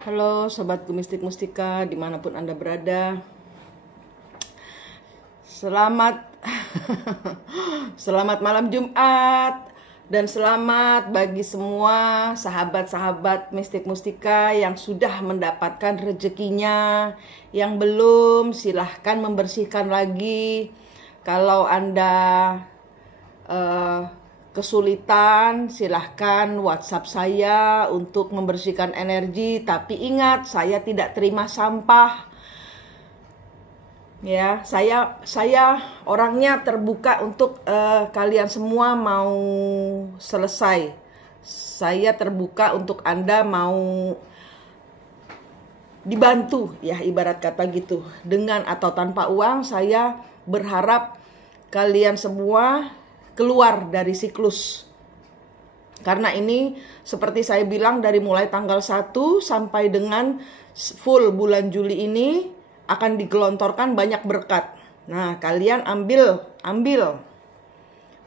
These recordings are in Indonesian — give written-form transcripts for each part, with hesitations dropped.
Halo sobatku mistik mustika dimanapun Anda berada. Selamat Selamat malam Jumat. Dan selamat bagi semua sahabat-sahabat mistik mustika yang sudah mendapatkan rezekinya. Yang belum, silahkan membersihkan lagi. Kalau Anda kesulitan, silahkan WhatsApp saya untuk membersihkan energi. Tapi ingat, saya tidak terima sampah. Ya, saya orangnya terbuka untuk kalian semua mau selesai. Saya terbuka untuk Anda mau dibantu, ya ibarat kata gitu. Dengan atau tanpa uang, saya berharap kalian semua keluar dari siklus. Karena ini seperti saya bilang dari mulai tanggal 1 sampai dengan full bulan Juli ini akan digelontorkan banyak berkat. Nah, kalian ambil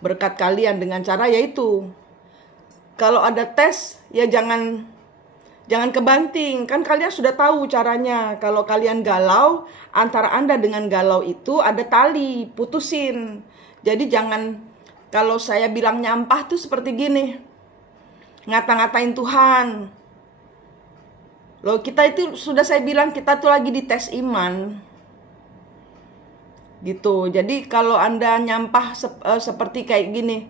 berkat kalian dengan cara yaitu kalau ada tes ya jangan kebanting. Kan kalian sudah tahu caranya. Kalau kalian galau, antara Anda dengan galau itu ada tali, putusin. Jadi jangan, kalau saya bilang nyampah tuh seperti gini, ngata-ngatain Tuhan. Loh, kita itu sudah saya bilang kita tuh lagi di tes iman. Gitu. Jadi kalau Anda nyampah seperti kayak gini,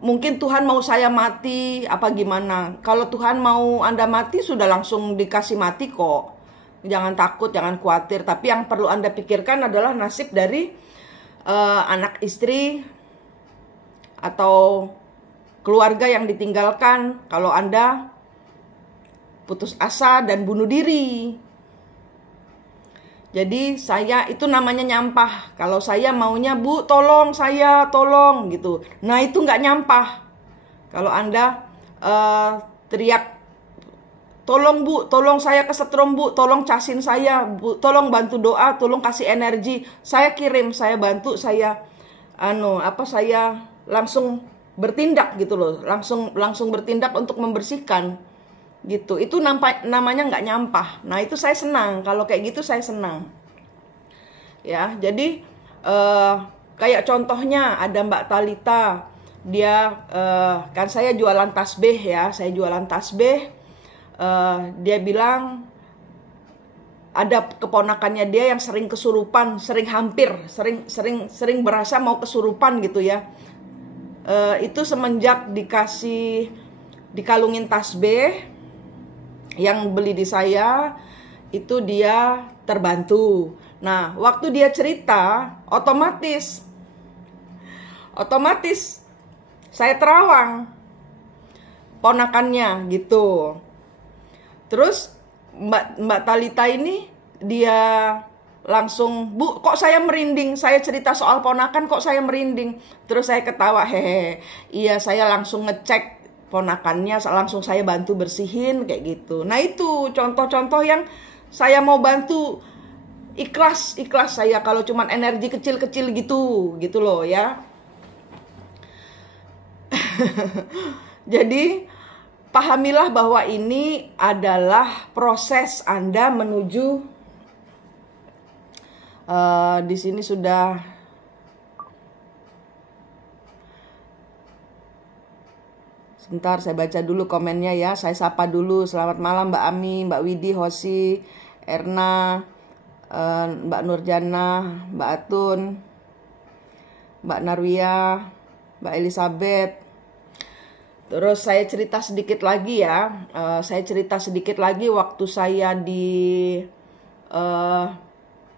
mungkin Tuhan mau saya mati apa gimana. Kalau Tuhan mau Anda mati sudah langsung dikasih mati kok. Jangan takut, jangan khawatir. Tapi yang perlu Anda pikirkan adalah nasib dari anak istri atau keluarga yang ditinggalkan kalau Anda putus asa dan bunuh diri. Jadi saya itu namanya nyampah. Kalau saya maunya, Bu tolong saya, tolong gitu. Nah itu nggak nyampah. Kalau Anda teriak, tolong Bu, tolong saya kesetrum Bu, tolong casin saya Bu, tolong bantu doa, tolong kasih energi. Saya kirim, saya bantu, saya saya langsung bertindak gitu loh, langsung bertindak untuk membersihkan gitu. Itu namanya nggak nyampah. Nah itu saya senang, kalau kayak gitu saya senang ya. Jadi kayak contohnya ada Mbak Talita, dia kan saya jualan tasbih ya, saya jualan tasbih. Dia bilang ada keponakannya dia yang sering kesurupan, sering berasa mau kesurupan gitu ya. Itu semenjak dikalungin tasbih yang beli di saya, itu dia terbantu. Nah, waktu dia cerita, otomatis saya terawang ponakannya gitu. Terus Mbak Talita ini dia langsung, Bu, kok saya merinding? Saya cerita soal ponakan kok saya merinding. Terus saya ketawa, hehe. Iya, saya langsung ngecek ponakannya, langsung saya bantu bersihin kayak gitu. Nah itu contoh-contoh yang saya mau bantu, ikhlas saya. Kalau cuman energi kecil-kecil gitu loh ya. Jadi pahamilah bahwa ini adalah proses Anda menuju di sini sudah sebentar, saya baca dulu komennya ya. Saya sapa dulu. Selamat malam Mbak Ami, Mbak Widi, Hosi, Erna, Mbak Nurjana, Mbak Atun, Mbak Narwia, Mbak Elizabeth. Terus saya cerita sedikit lagi ya. Saya cerita sedikit lagi waktu saya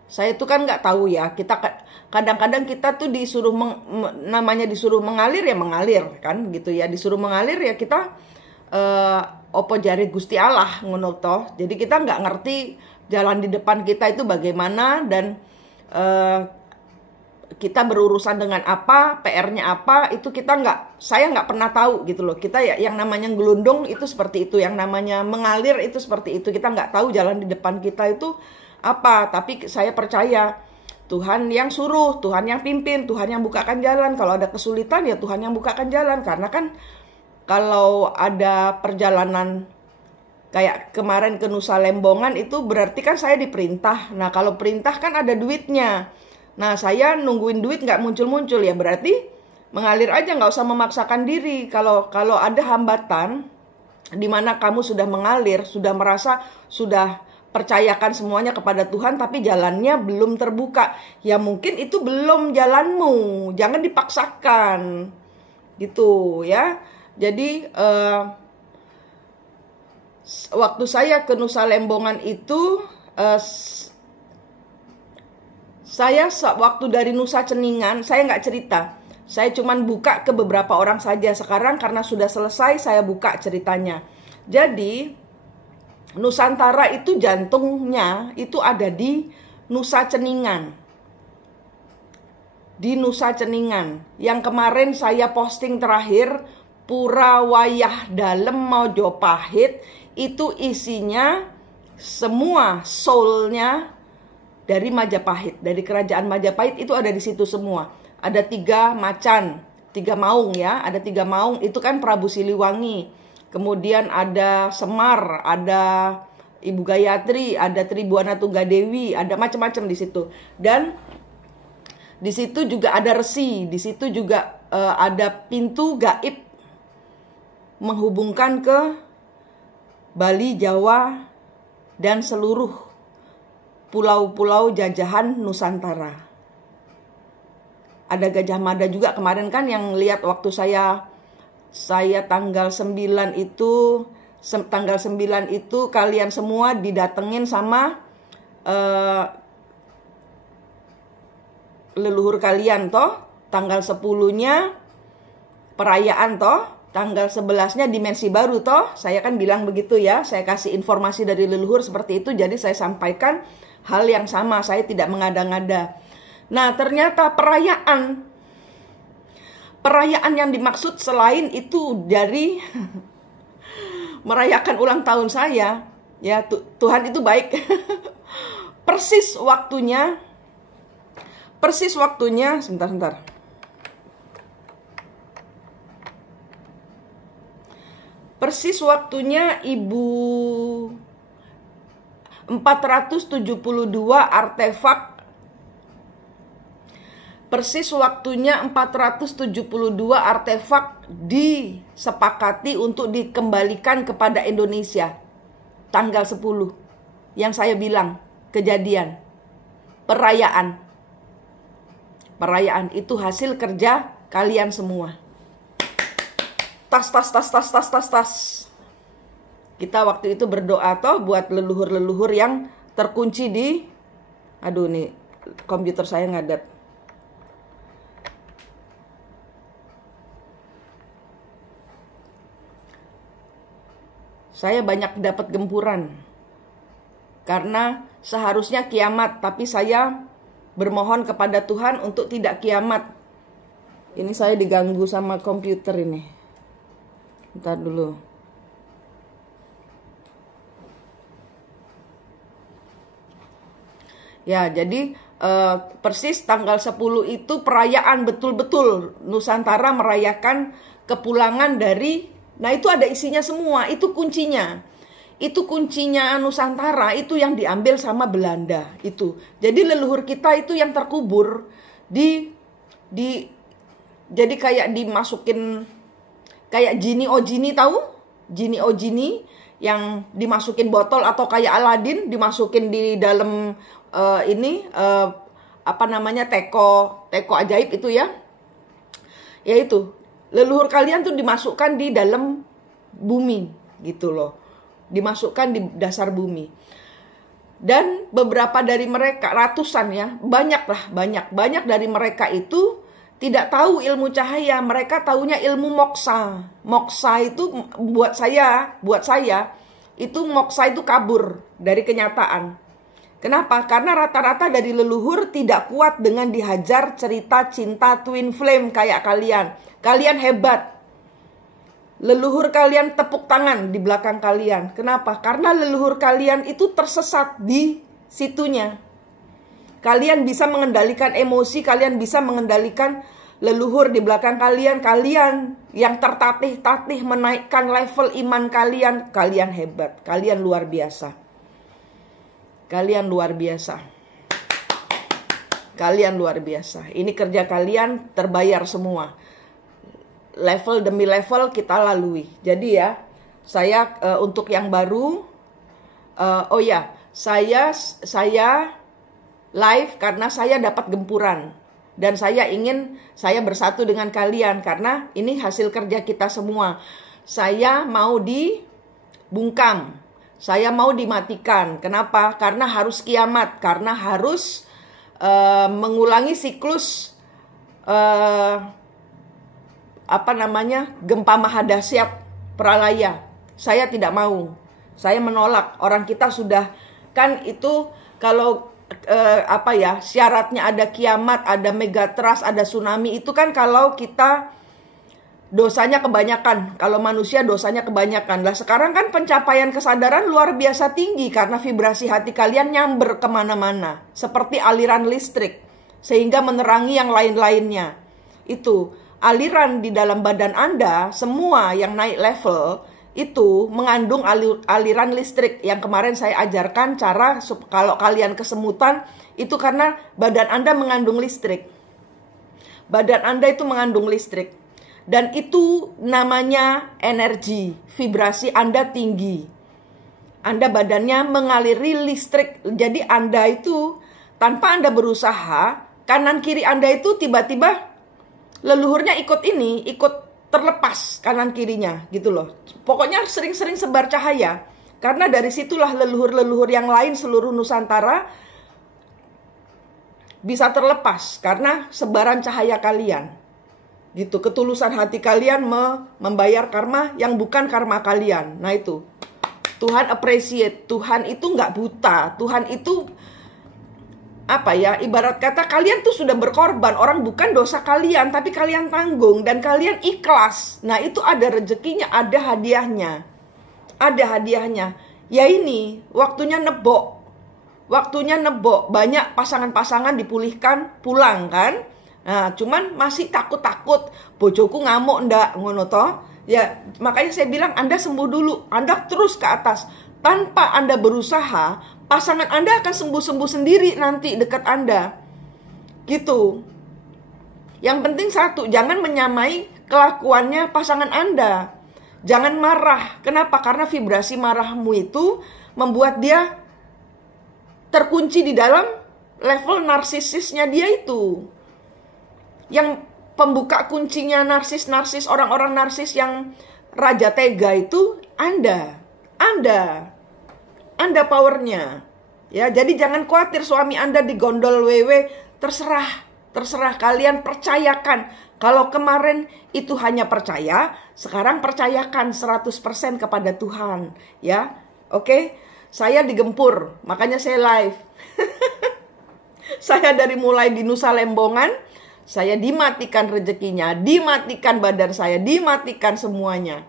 saya itu kan nggak tahu ya, kita kadang-kadang kita tuh disuruh namanya disuruh mengalir ya mengalir kan gitu ya, disuruh mengalir ya kita opo jari Gusti Allah ngono toh. Jadi kita nggak ngerti jalan di depan kita itu bagaimana dan kita berurusan dengan apa, PR-nya apa, itu saya nggak pernah tahu gitu loh. Kita ya yang namanya gelundung itu seperti itu, yang namanya mengalir itu seperti itu. Kita nggak tahu jalan di depan kita itu apa, tapi saya percaya Tuhan yang suruh, Tuhan yang pimpin, Tuhan yang bukakan jalan. Kalau ada kesulitan ya Tuhan yang bukakan jalan. Karena kan kalau ada perjalanan kayak kemarin ke Nusa Lembongan itu berarti kan saya diperintah. Nah kalau perintah kan ada duitnya. Nah saya nungguin duit nggak muncul-muncul, ya berarti mengalir aja, nggak usah memaksakan diri. Kalau ada hambatan di mana kamu sudah mengalir, sudah merasa, sudah percayakan semuanya kepada Tuhan, tapi jalannya belum terbuka, ya mungkin itu belum jalanmu. Jangan dipaksakan, gitu ya. Jadi waktu saya ke Nusa Lembongan itu, saya waktu dari Nusa Ceningan, saya nggak cerita. Saya cuman buka ke beberapa orang saja. Sekarang karena sudah selesai, saya buka ceritanya. Jadi Nusantara itu jantungnya itu ada di Nusa Ceningan. Di Nusa Ceningan. Yang kemarin saya posting terakhir, Pura Wayah Dalem Mojopahit, itu isinya semua soulnya dari Majapahit, dari kerajaan Majapahit itu ada di situ semua. Ada 3 macan, 3 maung ya, ada 3 maung itu kan Prabu Siliwangi. Kemudian ada Semar, ada Ibu Gayatri, ada Tribuana Tunggadewi, ada macam-macam di situ. Dan di situ juga ada resi, di situ juga ada pintu gaib menghubungkan ke Bali, Jawa, dan seluruh pulau-pulau jajahan Nusantara. Ada Gajah Mada juga kemarin kan yang lihat waktu saya tanggal 9 itu kalian semua didatengin sama leluhur kalian toh. Tanggal 10-nya perayaan toh, tanggal 11-nya dimensi baru toh. Saya kan bilang begitu ya, saya kasih informasi dari leluhur seperti itu. Jadi saya sampaikan hal yang sama, saya tidak mengada-ngada. Nah ternyata perayaan yang dimaksud selain itu dari merayakan ulang tahun saya, ya Tuhan itu baik. Persis waktunya, sebentar. Persis waktunya Ibu 472 artefak. Persis waktunya 472 artefak disepakati untuk dikembalikan kepada Indonesia. Tanggal 10. Yang saya bilang, kejadian. Perayaan itu hasil kerja kalian semua. Tas. Kita waktu itu berdoa toh buat leluhur-leluhur yang terkunci di... Aduh nih, komputer saya ngadat. Saya banyak dapat gempuran. Karena seharusnya kiamat, tapi saya bermohon kepada Tuhan untuk tidak kiamat. Ini saya diganggu sama komputer ini. Bentar dulu. Ya, jadi persis tanggal 10 itu perayaan betul-betul. Nusantara merayakan kepulangan dari... Nah itu ada isinya semua, itu kuncinya. Itu kuncinya Nusantara, itu yang diambil sama Belanda itu. Jadi leluhur kita itu yang terkubur jadi kayak dimasukin kayak Genie O Genie, tahu? Genie O Genie yang dimasukin botol, atau kayak Aladin dimasukin di dalam teko ajaib itu ya. Ya itu. Leluhur kalian tuh dimasukkan di dalam bumi gitu loh. Dimasukkan di dasar bumi. Dan beberapa dari mereka, ratusan ya, banyak dari mereka itu tidak tahu ilmu cahaya. Mereka taunya ilmu moksa. Moksa itu buat saya itu moksa itu kabur dari kenyataan. Kenapa? Karena rata-rata dari leluhur tidak kuat dengan dihajar cerita cinta twin flame kayak kalian. Kalian hebat. Leluhur kalian tepuk tangan di belakang kalian. Kenapa? Karena leluhur kalian itu tersesat di situnya. Kalian bisa mengendalikan emosi, kalian bisa mengendalikan leluhur di belakang kalian, kalian yang tertatih-tatih menaikkan level iman kalian, kalian hebat, kalian luar biasa. Kalian luar biasa. Kalian luar biasa. Ini kerja kalian terbayar semua. Level demi level kita lalui. Jadi ya, saya untuk yang baru, saya live karena saya dapat gempuran. Dan saya bersatu dengan kalian karena ini hasil kerja kita semua. Saya mau dibungkam. Saya mau dimatikan. Kenapa? Karena harus kiamat. Karena harus mengulangi siklus gempa mahadasyat pralaya. Saya tidak mau. Saya menolak. Orang kita sudah kan itu kalau syaratnya ada kiamat, ada megatrust, ada tsunami, itu kan kalau kita dosanya kebanyakan. Kalau manusia dosanya kebanyakan. Lah sekarang kan pencapaian kesadaran luar biasa tinggi karena vibrasi hati kalian nyamber kemana-mana seperti aliran listrik sehingga menerangi yang lain-lainnya. Itu aliran di dalam badan Anda, semua yang naik level itu mengandung aliran listrik. Yang kemarin saya ajarkan cara kalau kalian kesemutan itu karena badan Anda mengandung listrik. Badan Anda itu mengandung listrik. Dan itu namanya energi, vibrasi Anda tinggi. Anda badannya mengaliri listrik. Jadi Anda itu tanpa Anda berusaha, kanan kiri Anda itu tiba-tiba leluhurnya ikut terlepas kanan kirinya gitu loh. Pokoknya sering-sering sebar cahaya. Karena dari situlah leluhur-leluhur yang lain seluruh Nusantara bisa terlepas karena sebaran cahaya kalian. Gitu, ketulusan hati kalian membayar karma yang bukan karma kalian. Nah itu, Tuhan appreciate. Tuhan itu nggak buta. Tuhan itu ibarat kata kalian tuh sudah berkorban. Orang bukan dosa kalian, tapi kalian tanggung dan kalian ikhlas. Nah itu ada rezekinya, ada hadiahnya. Ada hadiahnya. Ya ini, waktunya nebok. Waktunya nebok. Banyak pasangan-pasangan dipulihkan, pulang kan. Nah cuman masih takut-takut. Bojoku ngamuk ndak, ngono toh. Ya makanya saya bilang Anda sembuh dulu. Anda terus ke atas. Tanpa Anda berusaha, pasangan Anda akan sembuh-sembuh sendiri nanti dekat Anda. Gitu. Yang penting satu, jangan menyamai kelakuannya pasangan Anda. Jangan marah. Kenapa? Karena vibrasi marahmu itu membuat dia terkunci di dalam level narsisisnya dia itu. Yang pembuka kuncinya narsis orang-orang narsis yang raja tega itu Anda powernya. Ya, jadi jangan khawatir suami Anda digondol wewe, terserah kalian percayakan. Kalau kemarin itu hanya percaya, sekarang percayakan 100% kepada Tuhan, ya. Oke? Saya digempur, makanya saya live. Saya dari mulai di Nusa Lembongan, saya dimatikan rezekinya, dimatikan badan saya, dimatikan semuanya.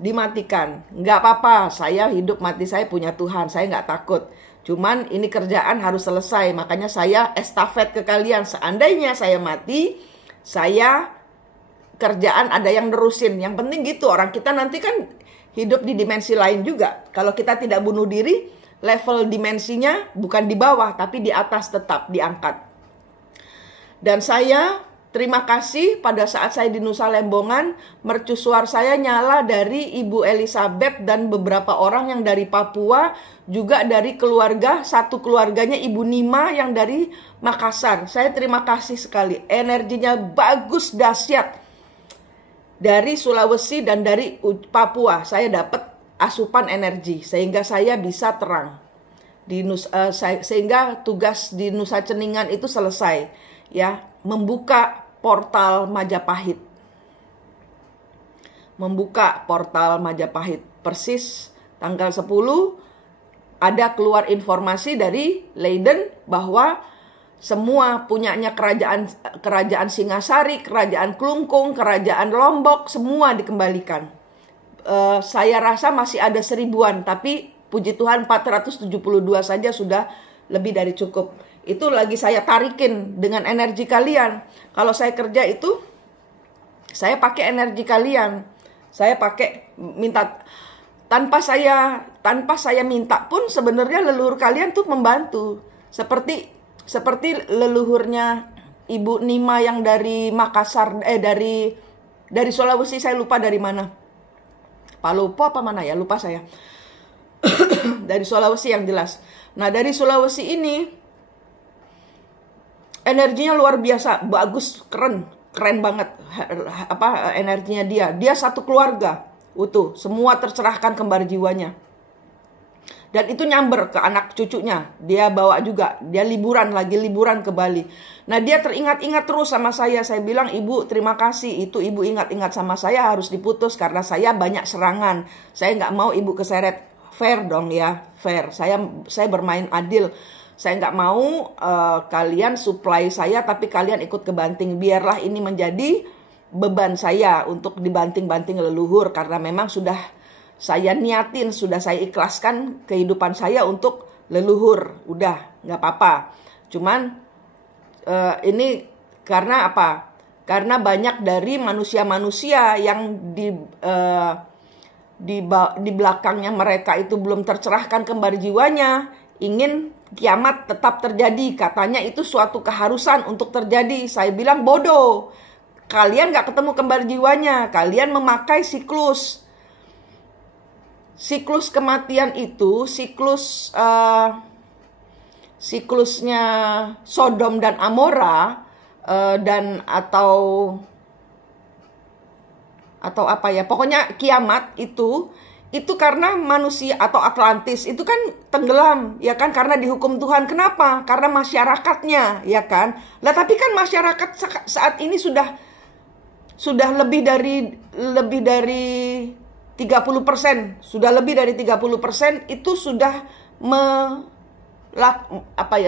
Dimatikan. Nggak apa-apa, saya hidup mati saya punya Tuhan, saya nggak takut. Cuman ini kerjaan harus selesai, makanya saya estafet ke kalian. Seandainya saya mati, saya kerjaan ada yang nerusin. Yang penting gitu, orang kita nanti kan hidup di dimensi lain juga. Kalau kita tidak bunuh diri, level dimensinya bukan di bawah, tapi di atas tetap diangkat. Dan saya terima kasih pada saat saya di Nusa Lembongan, mercusuar saya nyala dari Ibu Elizabeth dan beberapa orang yang dari Papua, juga dari keluarga, satu keluarganya Ibu Nima yang dari Makassar. Saya terima kasih sekali, energinya bagus, dahsyat. Dari Sulawesi dan dari Papua, saya dapat asupan energi, sehingga saya bisa terang. Sehingga tugas di Nusa Ceningan itu selesai. Ya, membuka portal Majapahit. Membuka portal Majapahit. Persis tanggal 10 ada keluar informasi dari Leiden bahwa semua punyanya kerajaan Singasari, kerajaan Klungkung, kerajaan Lombok, semua dikembalikan. Saya rasa masih ada 1000-an, tapi puji Tuhan 472 saja sudah lebih dari cukup. itu lagi saya tarikin dengan energi kalian. Kalau saya kerja itu, saya pakai energi kalian. Saya pakai minta, tanpa saya minta pun sebenarnya leluhur kalian tuh membantu. Seperti leluhurnya Ibu Nima yang dari Makassar, dari Sulawesi, saya lupa dari mana. Palopo apa mana ya, lupa saya. Dari Sulawesi yang jelas. Nah, dari Sulawesi ini energinya luar biasa, bagus, keren banget energinya dia. Dia satu keluarga utuh, semua tercerahkan kembar jiwanya. Dan itu nyamber ke anak cucunya. Dia bawa juga. Dia liburan ke Bali. Nah, dia teringat-ingat terus sama saya. Saya bilang, Ibu terima kasih. Itu Ibu ingat-ingat sama saya, harus diputus karena saya banyak serangan. Saya nggak mau Ibu keseret. Fair dong ya, fair. Saya bermain adil. Saya nggak mau kalian supply saya, tapi kalian ikut kebanting. Biarlah ini menjadi beban saya untuk dibanting-banting leluhur. Karena memang sudah saya niatin, sudah saya ikhlaskan kehidupan saya untuk leluhur. Udah, nggak apa-apa. Cuman ini karena apa? Karena banyak dari manusia-manusia yang di belakangnya mereka itu belum tercerahkan kembar jiwanya, ingin kiamat tetap terjadi. Katanya itu suatu keharusan untuk terjadi. Saya bilang bodoh. Kalian nggak ketemu kembar jiwanya. Kalian memakai siklus. Siklus kematian itu, siklusnya Sodom dan Amora, dan atau apa ya, pokoknya kiamat itu karena manusia atau Atlantis itu kan tenggelam, ya kan, karena dihukum Tuhan. Kenapa? Karena masyarakatnya, ya kan. Lah tapi kan masyarakat saat ini sudah lebih dari 30%, sudah lebih dari 30% itu sudah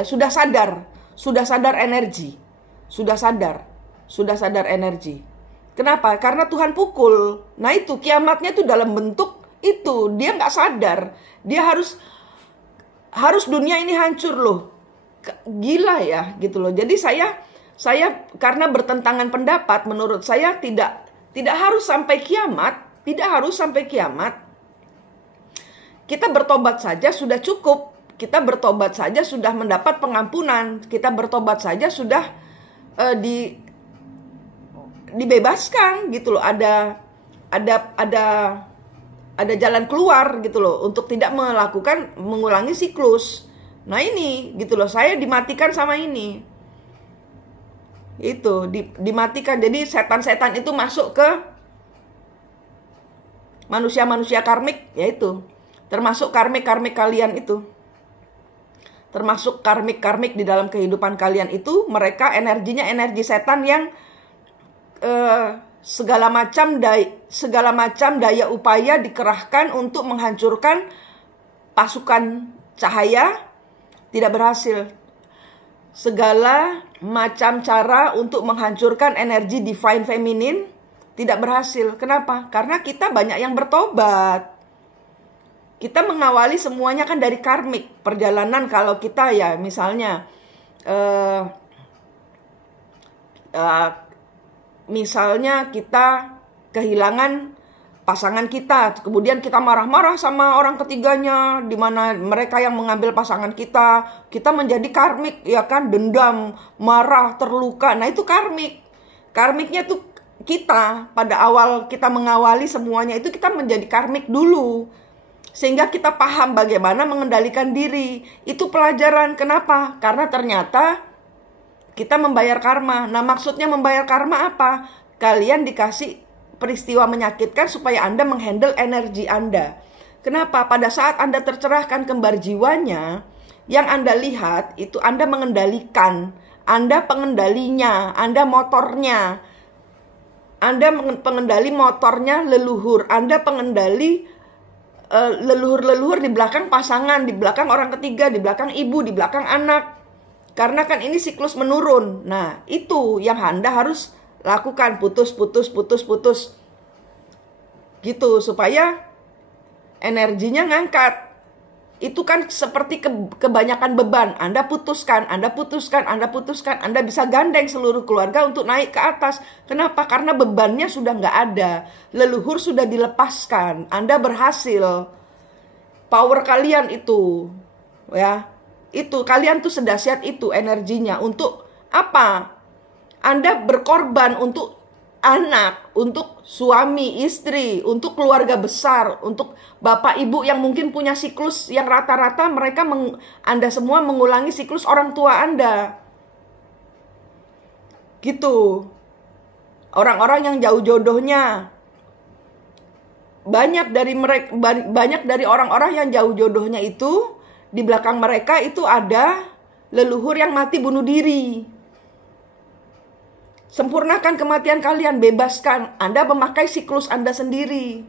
sudah sadar energi. Sudah sadar energi. Kenapa? Karena Tuhan pukul. Nah itu kiamatnya itu dalam bentuk itu. Dia nggak sadar. Dia harus dunia ini hancur loh. Gila ya gitu loh. Jadi saya karena bertentangan pendapat, menurut saya tidak harus sampai kiamat. Tidak harus sampai kiamat. Kita bertobat saja sudah cukup. Kita bertobat saja sudah mendapat pengampunan. Kita bertobat saja sudah dibebaskan gitu loh. Ada jalan keluar gitu loh untuk tidak mengulangi siklus. Nah ini gitu loh, saya dimatikan sama ini. Itu dimatikan. Jadi setan-setan itu masuk ke manusia-manusia karmik, yaitu termasuk karmik-karmik kalian itu. Termasuk karmik-karmik di dalam kehidupan kalian itu, mereka energinya energi setan yang segala macam daya upaya dikerahkan untuk menghancurkan pasukan cahaya, tidak berhasil. Segala macam cara untuk menghancurkan energi divine feminine tidak berhasil. Kenapa? Karena kita banyak yang bertobat. Kita mengawali semuanya kan dari karmik. Perjalanan kalau kita ya misalnya misalnya kita kehilangan pasangan kita, kemudian kita marah-marah sama orang ketiganya, di mana mereka yang mengambil pasangan kita menjadi karmik, ya kan, dendam, marah, terluka. Nah itu karmik. Karmiknya tuh kita pada awal kita mengawali semuanya itu kita menjadi karmik dulu, sehingga kita paham bagaimana mengendalikan diri. Itu pelajaran. Kenapa? Karena ternyata kita membayar karma. Nah maksudnya membayar karma apa? Kalian dikasih peristiwa menyakitkan supaya Anda menghandle energi Anda. Kenapa? Pada saat Anda tercerahkan kembar jiwanya, yang Anda lihat itu Anda mengendalikan, Anda pengendalinya, Anda motornya, Anda pengendali motornya leluhur, Anda pengendali leluhur-leluhur di belakang pasangan, di belakang orang ketiga, di belakang ibu, di belakang anak. Karena kan ini siklus menurun. Nah itu yang Anda harus lakukan, putus gitu supaya energinya ngangkat. itu kan seperti kebanyakan beban. Anda putuskan, Anda putuskan, Anda putuskan. Anda bisa gandeng seluruh keluarga untuk naik ke atas. Kenapa? Karena bebannya sudah nggak ada. Leluhur sudah dilepaskan. Anda berhasil. Power kalian itu, ya, itu kalian tuh sedahsyat itu energinya. Untuk apa? Anda berkorban untuk anak, untuk suami, istri, untuk keluarga besar, untuk bapak ibu yang mungkin punya siklus yang rata-rata mereka Anda semua mengulangi siklus orang tua Anda. Gitu. Orang-orang yang jauh jodohnya. Banyak dari orang-orang yang jauh jodohnya itu di belakang mereka itu ada leluhur yang mati bunuh diri. Sempurnakan kematian kalian, bebaskan. Anda memakai siklus Anda sendiri.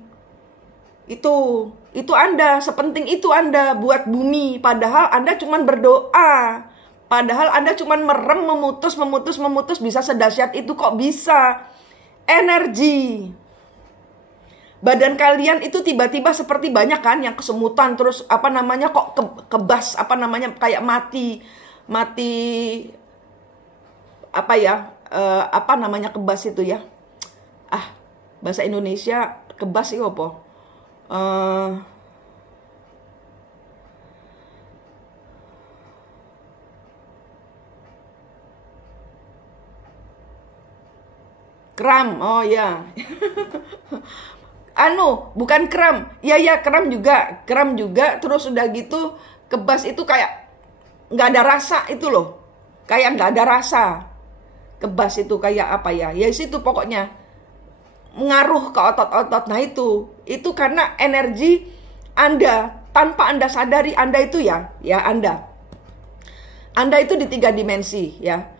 Itu Anda, sepenting itu Anda buat bumi. Padahal Anda cuma berdoa. Padahal Anda cuma merem, memutus, bisa sedahsyat itu kok bisa. Energi. Badan kalian itu tiba-tiba seperti banyak kan yang kesemutan terus kok kebas kayak mati kebas itu ya. Bahasa Indonesia kebas itu apa? Kram. Oh ya. Bukan kram. Ya kram juga terus udah gitu kebas itu kayak nggak ada rasa itu loh. Kayak nggak ada rasa. Kebas itu kayak apa ya? Ya situ pokoknya mengaruh ke otot-otot. Nah itu karena energi Anda tanpa Anda sadari Anda itu ya Anda itu di 3 dimensi ya.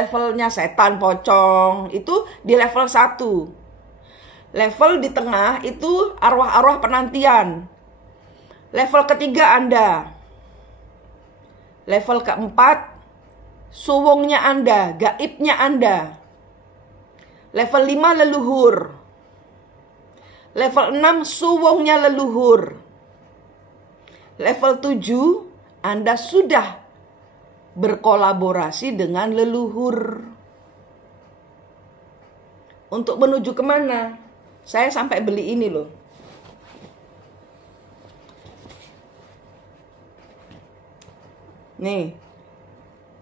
Levelnya setan pocong itu di level 1. Level di tengah itu arwah-arwah penantian. Level ketiga Anda. Level keempat suwungnya Anda, gaibnya Anda. Level 5 leluhur. Level 6 suwungnya leluhur. Level 7 Anda sudah berkolaborasi dengan leluhur. Untuk menuju kemana? Saya sampai beli ini loh. Nih,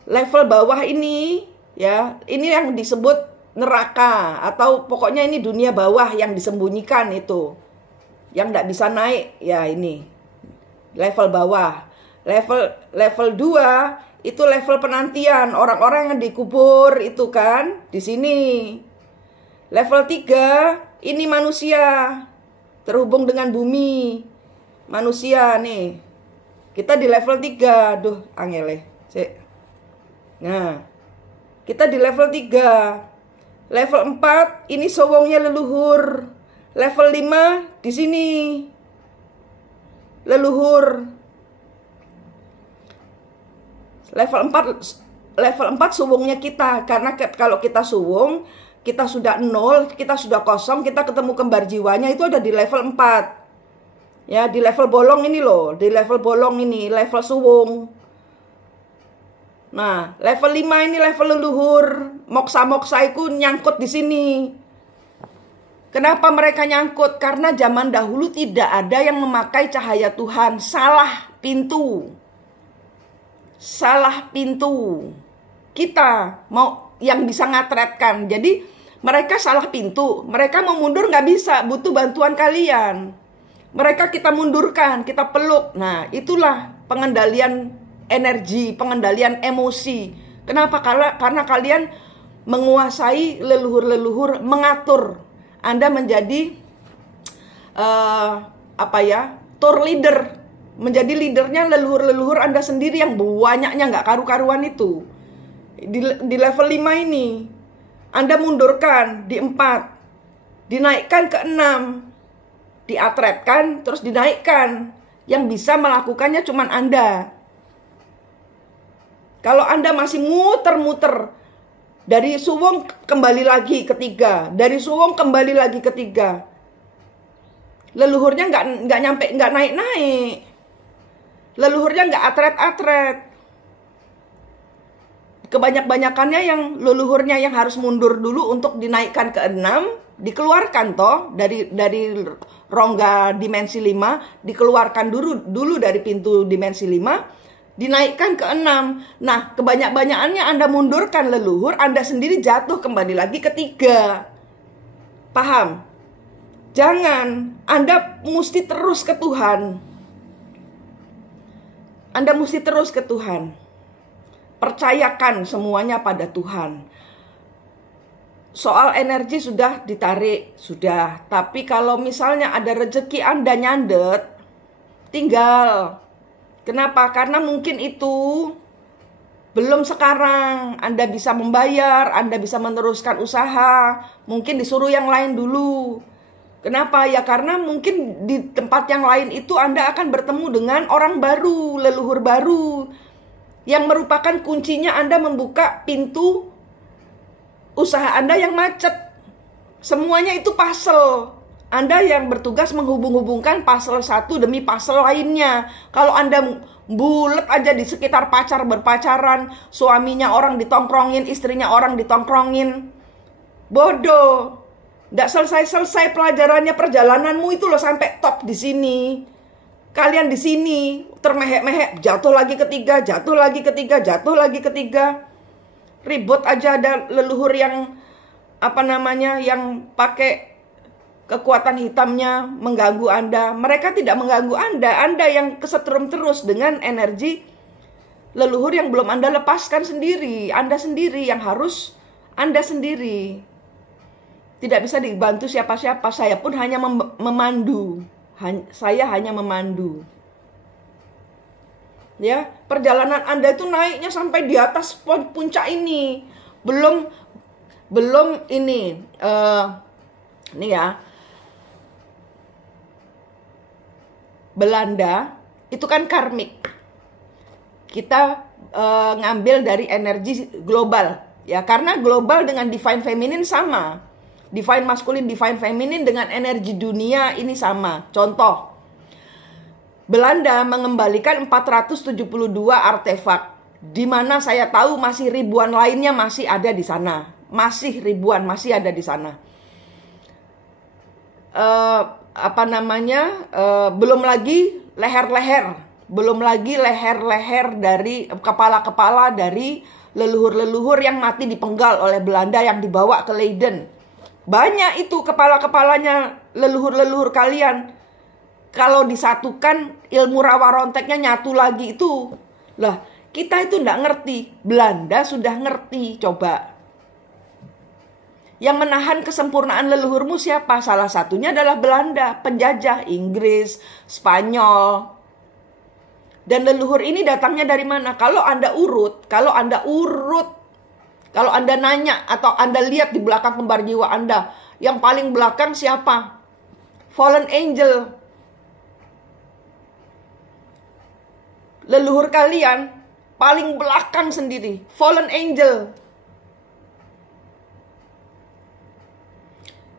level bawah ini ya, ini yang disebut neraka atau pokoknya ini dunia bawah yang disembunyikan itu. Yang nggak bisa naik ya ini. Level bawah. Level 2 itu level penantian, orang-orang yang dikubur itu kan di sini. Level 3 ini manusia terhubung dengan bumi. Manusia nih. Kita di level 3. Duh, angele. Nah, kita di level 3. Level 4 ini sowongnya leluhur. Level 5 di sini. Leluhur. Level 4 suwungnya kita. Karena kalau kita suwung, kita sudah 0, kita sudah kosong, kita ketemu kembar jiwanya itu ada di level 4. Ya, di level bolong ini loh, di level bolong ini, level suwung. Nah, level 5 ini level leluhur. Moksa-moksa itu nyangkut di sini. Kenapa mereka nyangkut? Karena zaman dahulu tidak ada yang memakai cahaya Tuhan. Salah pintu. Salah pintu. Kita mau yang bisa ngatretkan. Jadi mereka salah pintu. Mereka mau mundur nggak bisa, butuh bantuan kalian. Mereka kita mundurkan, kita peluk. Nah, itulah pengendalian energi, pengendalian emosi. Kenapa? Karena kalian menguasai leluhur-leluhur, mengatur. Anda menjadi tour leader. Menjadi leadernya leluhur-leluhur Anda sendiri yang banyaknya nggak karu-karuan itu. Di level 5 ini Anda mundurkan di 4, dinaikkan ke 6, diatretkan, terus dinaikkan. Yang bisa melakukannya cuma Anda. Kalau Anda masih muter-muter, dari suwung kembali lagi ke 3, dari suwung kembali lagi ke 3, Leluhurnya nggak nyampe, nggak naik-naik. Leluhurnya nggak atret-atret. Kebanyakannya yang leluhurnya yang harus mundur dulu untuk dinaikkan ke 6, dikeluarkan toh dari rongga dimensi 5, dikeluarkan dulu dari pintu dimensi 5, dinaikkan ke 6. Nah, kebanyakannya Anda mundurkan leluhur, Anda sendiri jatuh kembali lagi ke 3. Paham? Jangan, Anda mesti terus ke Tuhan. Anda mesti terus ke Tuhan. Percayakan semuanya pada Tuhan. Soal energi sudah ditarik, sudah. Tapi kalau misalnya ada rezeki Anda nyandet, tinggal. Kenapa? Karena mungkin itu belum sekarang Anda bisa membayar, Anda bisa meneruskan usaha. Mungkin disuruh yang lain dulu. Kenapa? Ya karena mungkin di tempat yang lain itu Anda akan bertemu dengan orang baru, leluhur baru, yang merupakan kuncinya Anda membuka pintu usaha Anda yang macet. Semuanya itu puzzle. Anda yang bertugas menghubung-hubungkan puzzle satu demi puzzle lainnya. Kalau Anda bulet aja di sekitar berpacaran, suaminya orang ditongkrongin, istrinya orang ditongkrongin, bodoh. Nggak selesai-selesai pelajarannya, perjalananmu itu loh sampai top di sini. Kalian di sini termehek-mehek, jatuh lagi ketiga, jatuh lagi ketiga, jatuh lagi ketiga. Ribut aja, ada leluhur yang yang pakai kekuatan hitamnya mengganggu Anda. Mereka tidak mengganggu Anda. Anda yang kesetrum terus dengan energi leluhur yang belum Anda lepaskan sendiri. Anda sendiri yang harus Anda sendiri. Tidak bisa dibantu siapa-siapa. Saya pun hanya memandu. Saya hanya memandu. Ya, perjalanan Anda itu naiknya sampai di atas puncak ini. Belum ini ya. Belanda itu kan karmik. Kita ngambil dari energi global, ya, karena global dengan divine feminine sama. Divine masculine, divine feminine dengan energi dunia ini sama. Contoh, Belanda mengembalikan 472 artefak, di mana saya tahu masih ribuan lainnya masih ada di sana. Masih ribuan masih ada di sana. Belum lagi leher-leher, dari kepala-kepala dari leluhur-leluhur yang mati dipenggal oleh Belanda yang dibawa ke Leiden. Banyak itu kepala-kepalanya leluhur-leluhur kalian. Kalau disatukan ilmu rawa ronteknya nyatu lagi itu. Lah, kita itu enggak ngerti. Belanda sudah ngerti, coba. Yang menahan kesempurnaan leluhurmu siapa? Salah satunya adalah Belanda, penjajah, Inggris, Spanyol. Dan leluhur ini datangnya dari mana? Kalau Anda urut, kalau Anda nanya atau Anda lihat di belakang kembar jiwa Anda, yang paling belakang siapa? Fallen angel. Leluhur kalian paling belakang sendiri, fallen angel.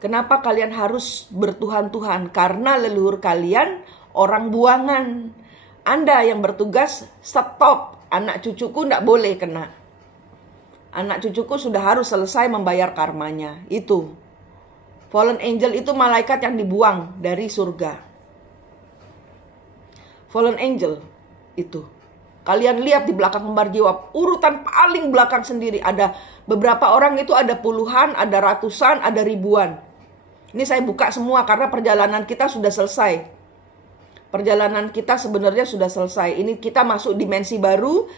Kenapa kalian harus bertuhan-tuhan? Karena leluhur kalian orang buangan. Anda yang bertugas stop. Anak cucuku tidak boleh kena. Anak cucuku sudah harus selesai membayar karmanya. Itu. Fallen angel itu malaikat yang dibuang dari surga. Fallen angel itu. Kalian lihat di belakang kembar jiwa, urutan paling belakang sendiri. Ada beberapa orang itu ada puluhan, ada ratusan, ada ribuan. Ini saya buka semua karena perjalanan kita sudah selesai. Perjalanan kita sebenarnya sudah selesai. Ini kita masuk dimensi baru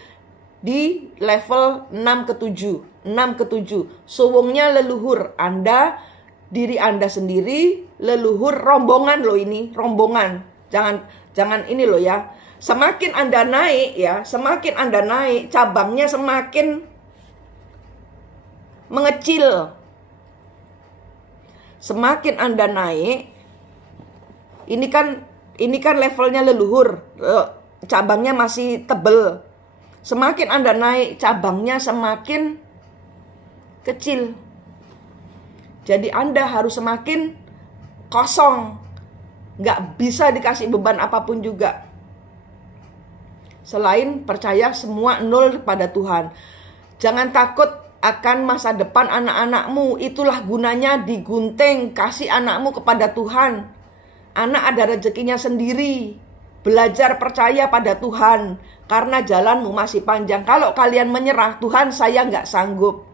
di level 6 ke 7. 6 ke 7. Suwungnya leluhur Anda, diri Anda sendiri, leluhur rombongan loh ini, rombongan. Jangan ini loh ya. Semakin Anda naik ya, semakin Anda naik, cabangnya semakin mengecil. Semakin Anda naik, ini kan levelnya leluhur, cabangnya masih tebel. Semakin Anda naik, cabangnya semakin kecil. Jadi Anda harus semakin kosong. nggak bisa dikasih beban apapun juga. Selain percaya semua nol pada Tuhan. Jangan takut akan masa depan anak-anakmu. Itulah gunanya digunting. Kasih anakmu kepada Tuhan. Anak ada rezekinya sendiri. Belajar percaya pada Tuhan. Karena jalanmu masih panjang. Kalau kalian menyerah, Tuhan saya nggak sanggup,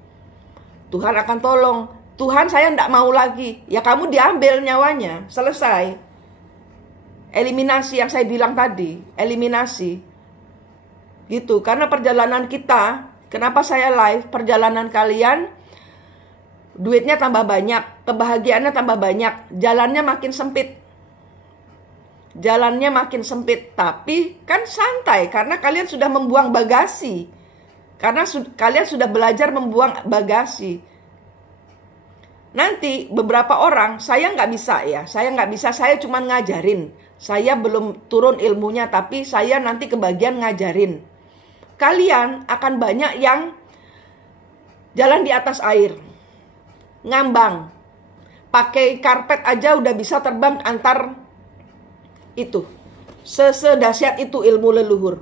Tuhan akan tolong. Tuhan saya nggak mau lagi. Ya kamu diambil nyawanya. Selesai. Eliminasi yang saya bilang tadi. Eliminasi. Gitu, karena perjalanan kita, kenapa saya live, perjalanan kalian, duitnya tambah banyak, kebahagiaannya tambah banyak, jalannya makin sempit. Jalannya makin sempit, tapi kan santai, karena kalian sudah membuang bagasi. Karena kalian sudah belajar membuang bagasi. Nanti beberapa orang, saya nggak bisa ya, saya cuma ngajarin. Saya belum turun ilmunya, tapi saya nanti kebagian ngajarin. Kalian akan banyak yang jalan di atas air, ngambang, pakai karpet aja udah bisa terbang antar itu. Sedahsyat itu ilmu leluhur.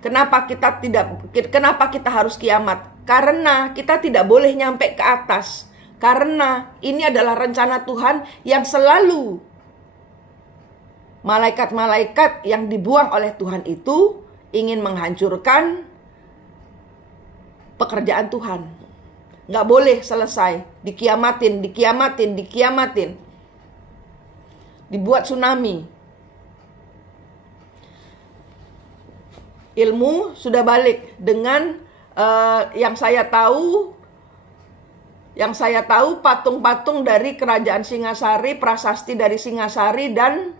Kenapa kita harus kiamat? Karena kita tidak boleh nyampe ke atas. Karena ini adalah rencana Tuhan yang selalu malaikat-malaikat yang dibuang oleh Tuhan itu ingin menghancurkan pekerjaan Tuhan. Nggak boleh selesai. Dikiamatin. Dibuat tsunami. Ilmu sudah balik dengan yang saya tahu patung-patung dari kerajaan Singasari, prasasti dari Singasari dan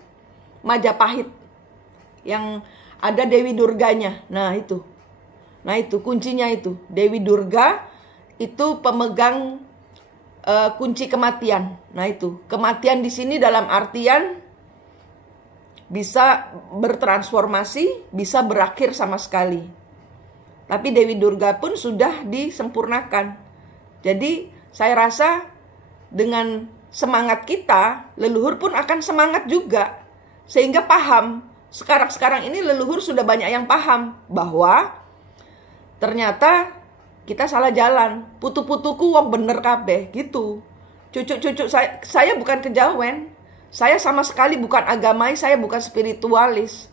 Majapahit. Yang ada Dewi Durganya. Nah itu kuncinya itu. Dewi Durga itu pemegang kunci kematian. Nah itu, kematian di sini dalam artian bisa bertransformasi, bisa berakhir sama sekali. Tapi Dewi Durga pun sudah disempurnakan. Jadi saya rasa dengan semangat kita, leluhur pun akan semangat juga. Sehingga paham. Sekarang ini leluhur sudah banyak yang paham bahwa ternyata kita salah jalan. Putu-putuku wong bener kabeh gitu. Cucu-cucu saya bukan kejawen. Saya sama sekali bukan agamais, saya bukan spiritualis.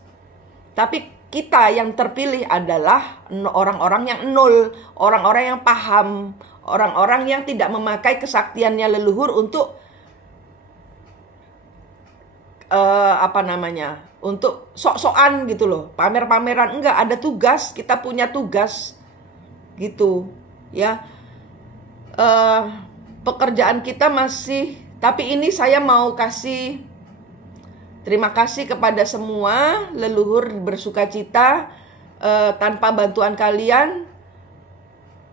Tapi kita yang terpilih adalah orang-orang yang nol, orang-orang yang paham, orang-orang yang tidak memakai kesaktiannya leluhur untuk untuk sok-sokan gitu loh, pamer-pameran. Enggak, ada tugas, kita punya tugas gitu ya. Pekerjaan kita masih, tapi ini saya mau kasih terima kasih kepada semua leluhur bersukacita. Tanpa bantuan kalian,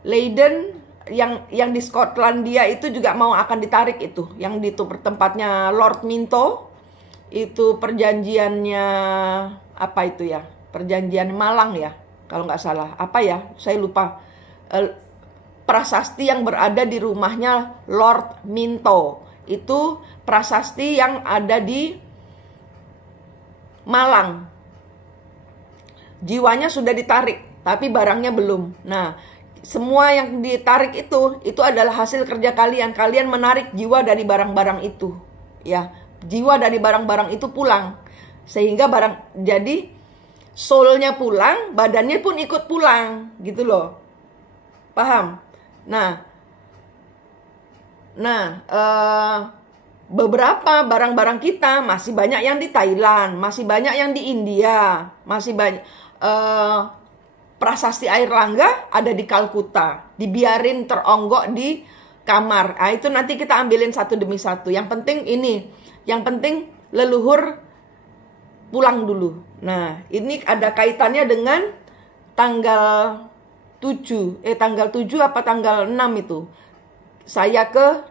Leiden yang di Skotlandia itu juga akan ditarik itu, yang di tempatnya Lord Minto. Itu perjanjiannya apa itu ya? Perjanjian Malang ya, kalau nggak salah. Apa ya? Saya lupa. Prasasti yang berada di rumahnya Lord Minto. Itu prasasti yang ada di Malang. Jiwanya sudah ditarik, tapi barangnya belum. Nah, semua yang ditarik itu adalah hasil kerja kalian. Kalian menarik jiwa dari barang-barang itu, ya. Jiwa dari barang-barang itu pulang. Sehingga jadi soul-nya pulang, badannya pun ikut pulang, gitu loh. Paham? Nah, beberapa barang-barang kita masih banyak yang di Thailand, masih banyak yang di India, masih banyak. Prasasti Air Langga ada di Kalkuta, dibiarin teronggok di kamar. Nah, itu nanti kita ambilin satu demi satu. Yang penting leluhur pulang dulu. Nah, ini ada kaitannya dengan tanggal 7 apa tanggal 6 itu. Saya ke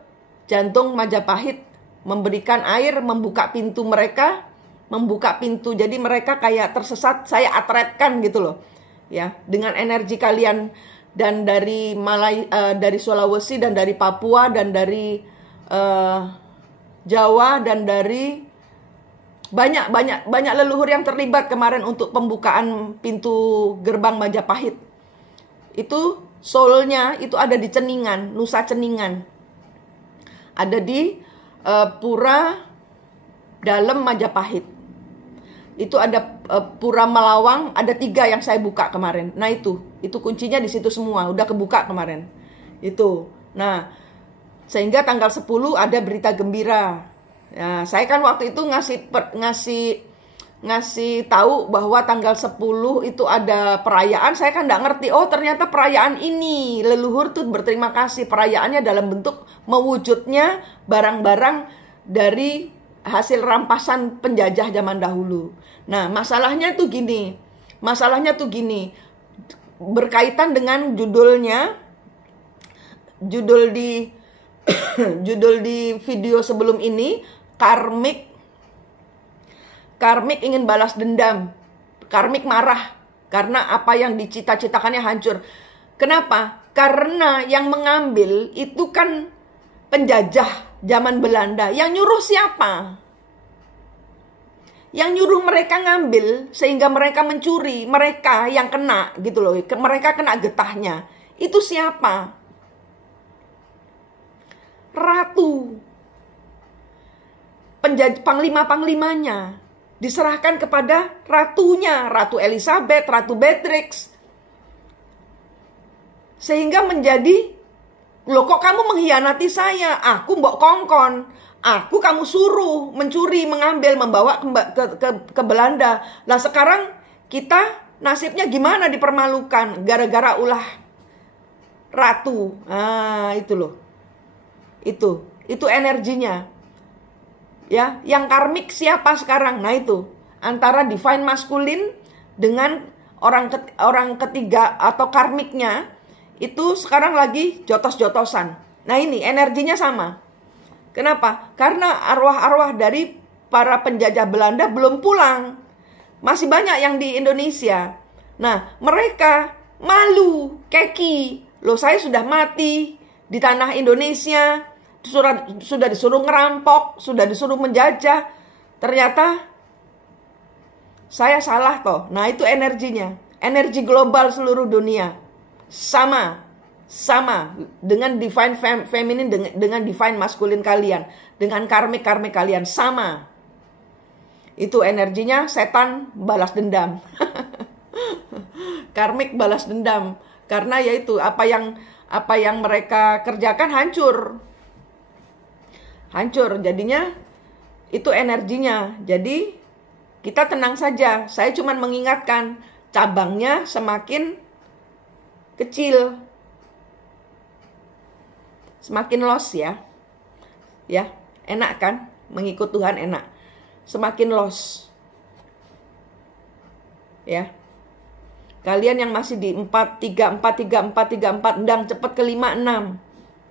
Jantung Majapahit memberikan air, membuka pintu mereka, jadi mereka kayak tersesat, saya atretkan gitu loh. Ya, dengan energi kalian dan dari dari Sulawesi dan dari Papua dan dari Jawa dan dari banyak leluhur yang terlibat kemarin untuk pembukaan pintu gerbang Majapahit. Itu soulnya itu ada di Ceningan, Nusa Ceningan. Ada di Pura Dalam Majapahit. Itu ada Pura Melawang, ada 3 yang saya buka kemarin. Nah itu kuncinya di situ semua, udah kebuka kemarin. Itu. Nah, sehingga tanggal 10 ada berita gembira. Ya, saya kan waktu itu ngasih tahu bahwa tanggal 10 itu ada perayaan. Saya kan nggak ngerti, oh ternyata perayaan ini leluhur tuh berterima kasih, perayaannya dalam bentuk mewujudnya barang-barang dari hasil rampasan penjajah zaman dahulu. Nah, masalahnya tuh gini, berkaitan dengan judulnya, judul di video sebelum ini, Karmik ingin balas dendam. Karmik marah karena apa yang dicita-citakannya hancur. Kenapa? Karena yang mengambil itu kan penjajah zaman Belanda. Yang nyuruh siapa? Yang nyuruh mereka ngambil sehingga mereka mencuri, mereka yang kena gitu loh. Mereka kena getahnya. Itu siapa? Ratu. Panglima-panglimanya diserahkan kepada ratunya, Ratu Elizabeth, Ratu Beatrix. Sehingga menjadi, loh kok kamu mengkhianati saya? Aku mbok kongkon. Aku kamu suruh mencuri, mengambil, membawa ke Belanda. Lah sekarang kita nasibnya gimana, dipermalukan gara-gara ulah ratu. Ah, itu loh. Itu energinya. Ya, yang karmik siapa sekarang? Nah itu, antara divine masculine dengan orang ketiga atau karmiknya, itu sekarang lagi jotos-jotosan. Nah ini energinya sama. Kenapa? Karena arwah-arwah dari para penjajah Belanda belum pulang. Masih banyak yang di Indonesia. Nah, mereka malu, keki. Loh, saya sudah mati di tanah Indonesia. Sudah disuruh ngerampok, sudah disuruh menjajah. Ternyata saya salah toh. Nah itu energinya. Energi global seluruh dunia. Sama dengan divine feminine, dengan divine masculine kalian, dengan karmik kalian, sama. Itu energinya setan balas dendam. Karmik balas dendam. Karena yaitu apa yang mereka kerjakan hancur. Jadinya itu energinya. Jadi kita tenang saja. Saya cuma mengingatkan cabangnya semakin kecil, semakin loss ya. Ya, enak kan? Mengikut Tuhan enak. Semakin loss. Ya. Kalian yang masih di 4, 3, 4, 3, 4, 3, 4, ndang cepet ke 5, 6.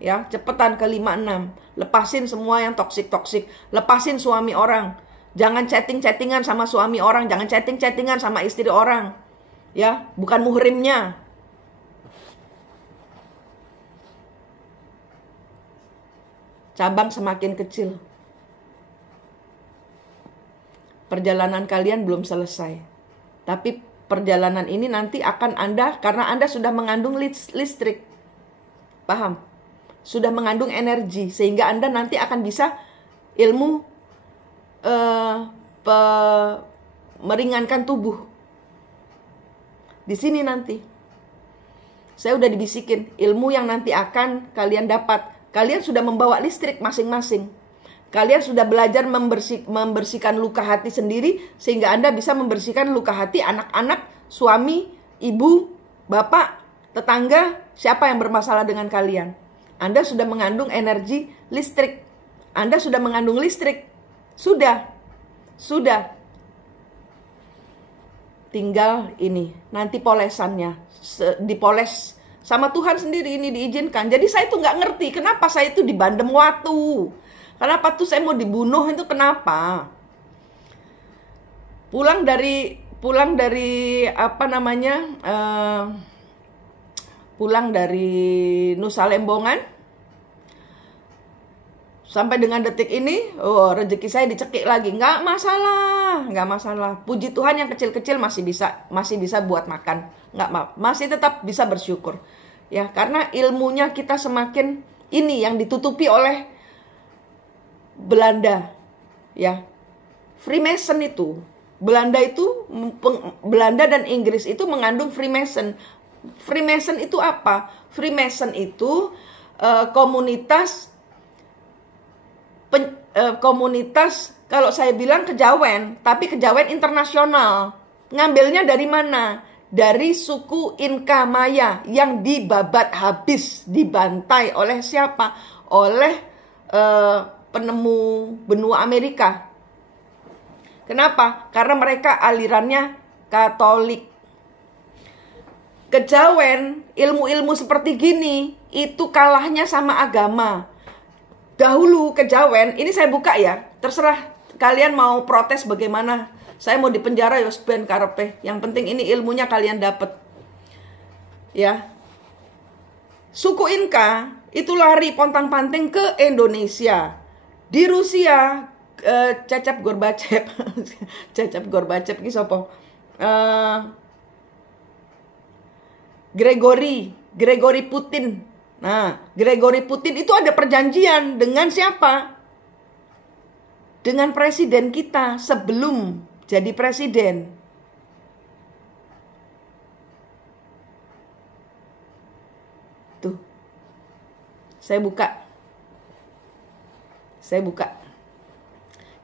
Ya, cepetan ke 5, 6. Lepasin semua yang toksik. Lepasin suami orang. Jangan chatting-chattingan sama suami orang. Jangan chatting-chattingan sama istri orang. Ya, bukan muhrimnya. Cabang semakin kecil. Perjalanan kalian belum selesai. Tapi perjalanan ini nanti akan karena Anda sudah mengandung listrik. Paham? Sudah mengandung energi, sehingga Anda nanti akan bisa ilmu meringankan tubuh. Di sini nanti saya udah dibisikin ilmu yang nanti akan kalian dapat. Kalian sudah membawa listrik masing-masing. Kalian sudah belajar membersihkan luka hati sendiri, sehingga Anda bisa membersihkan luka hati anak-anak, suami, ibu, bapak, tetangga, siapa yang bermasalah dengan kalian. Anda sudah mengandung energi listrik. Anda sudah mengandung listrik. Sudah. Tinggal ini. Nanti polesannya. Dipoles sama Tuhan sendiri, ini diizinkan. Jadi saya tuh gak ngerti. Kenapa saya itu dibandem waktu. Kenapa tuh saya mau dibunuh itu kenapa. Pulang dari apa namanya. Pulang dari Nusa Lembongan, Sampai dengan detik ini, oh rezeki saya dicekik lagi. Nggak masalah, nggak masalah. Puji Tuhan yang kecil-kecil masih bisa buat makan. Masih tetap bisa bersyukur. Ya, karena ilmunya kita semakin ini yang ditutupi oleh Belanda. Ya, Freemason itu. Belanda dan Inggris itu mengandung Freemason. Freemason itu apa? Freemason itu komunitas kalau saya bilang kejawen, tapi kejawen internasional. Ngambilnya dari mana? Dari suku Inka Maya yang dibabat habis, dibantai oleh siapa? Oleh penemu benua Amerika. Kenapa? Karena mereka alirannya Katolik. Kejawen, ilmu-ilmu seperti gini, itu kalahnya sama agama. Dahulu kejawen, ini saya buka ya, terserah kalian mau protes bagaimana. Saya mau dipenjara ya ben karepe. Yang penting ini ilmunya kalian dapat. Ya. Suku Inka itu lari pontang-panting ke Indonesia. Di Rusia, Cecep Gorbachev. Cecep Gorbachev ki sapa? Gregory Putin. Nah, Gregory Putin itu ada perjanjian dengan siapa? Dengan presiden kita sebelum jadi presiden. Tuh. Saya buka.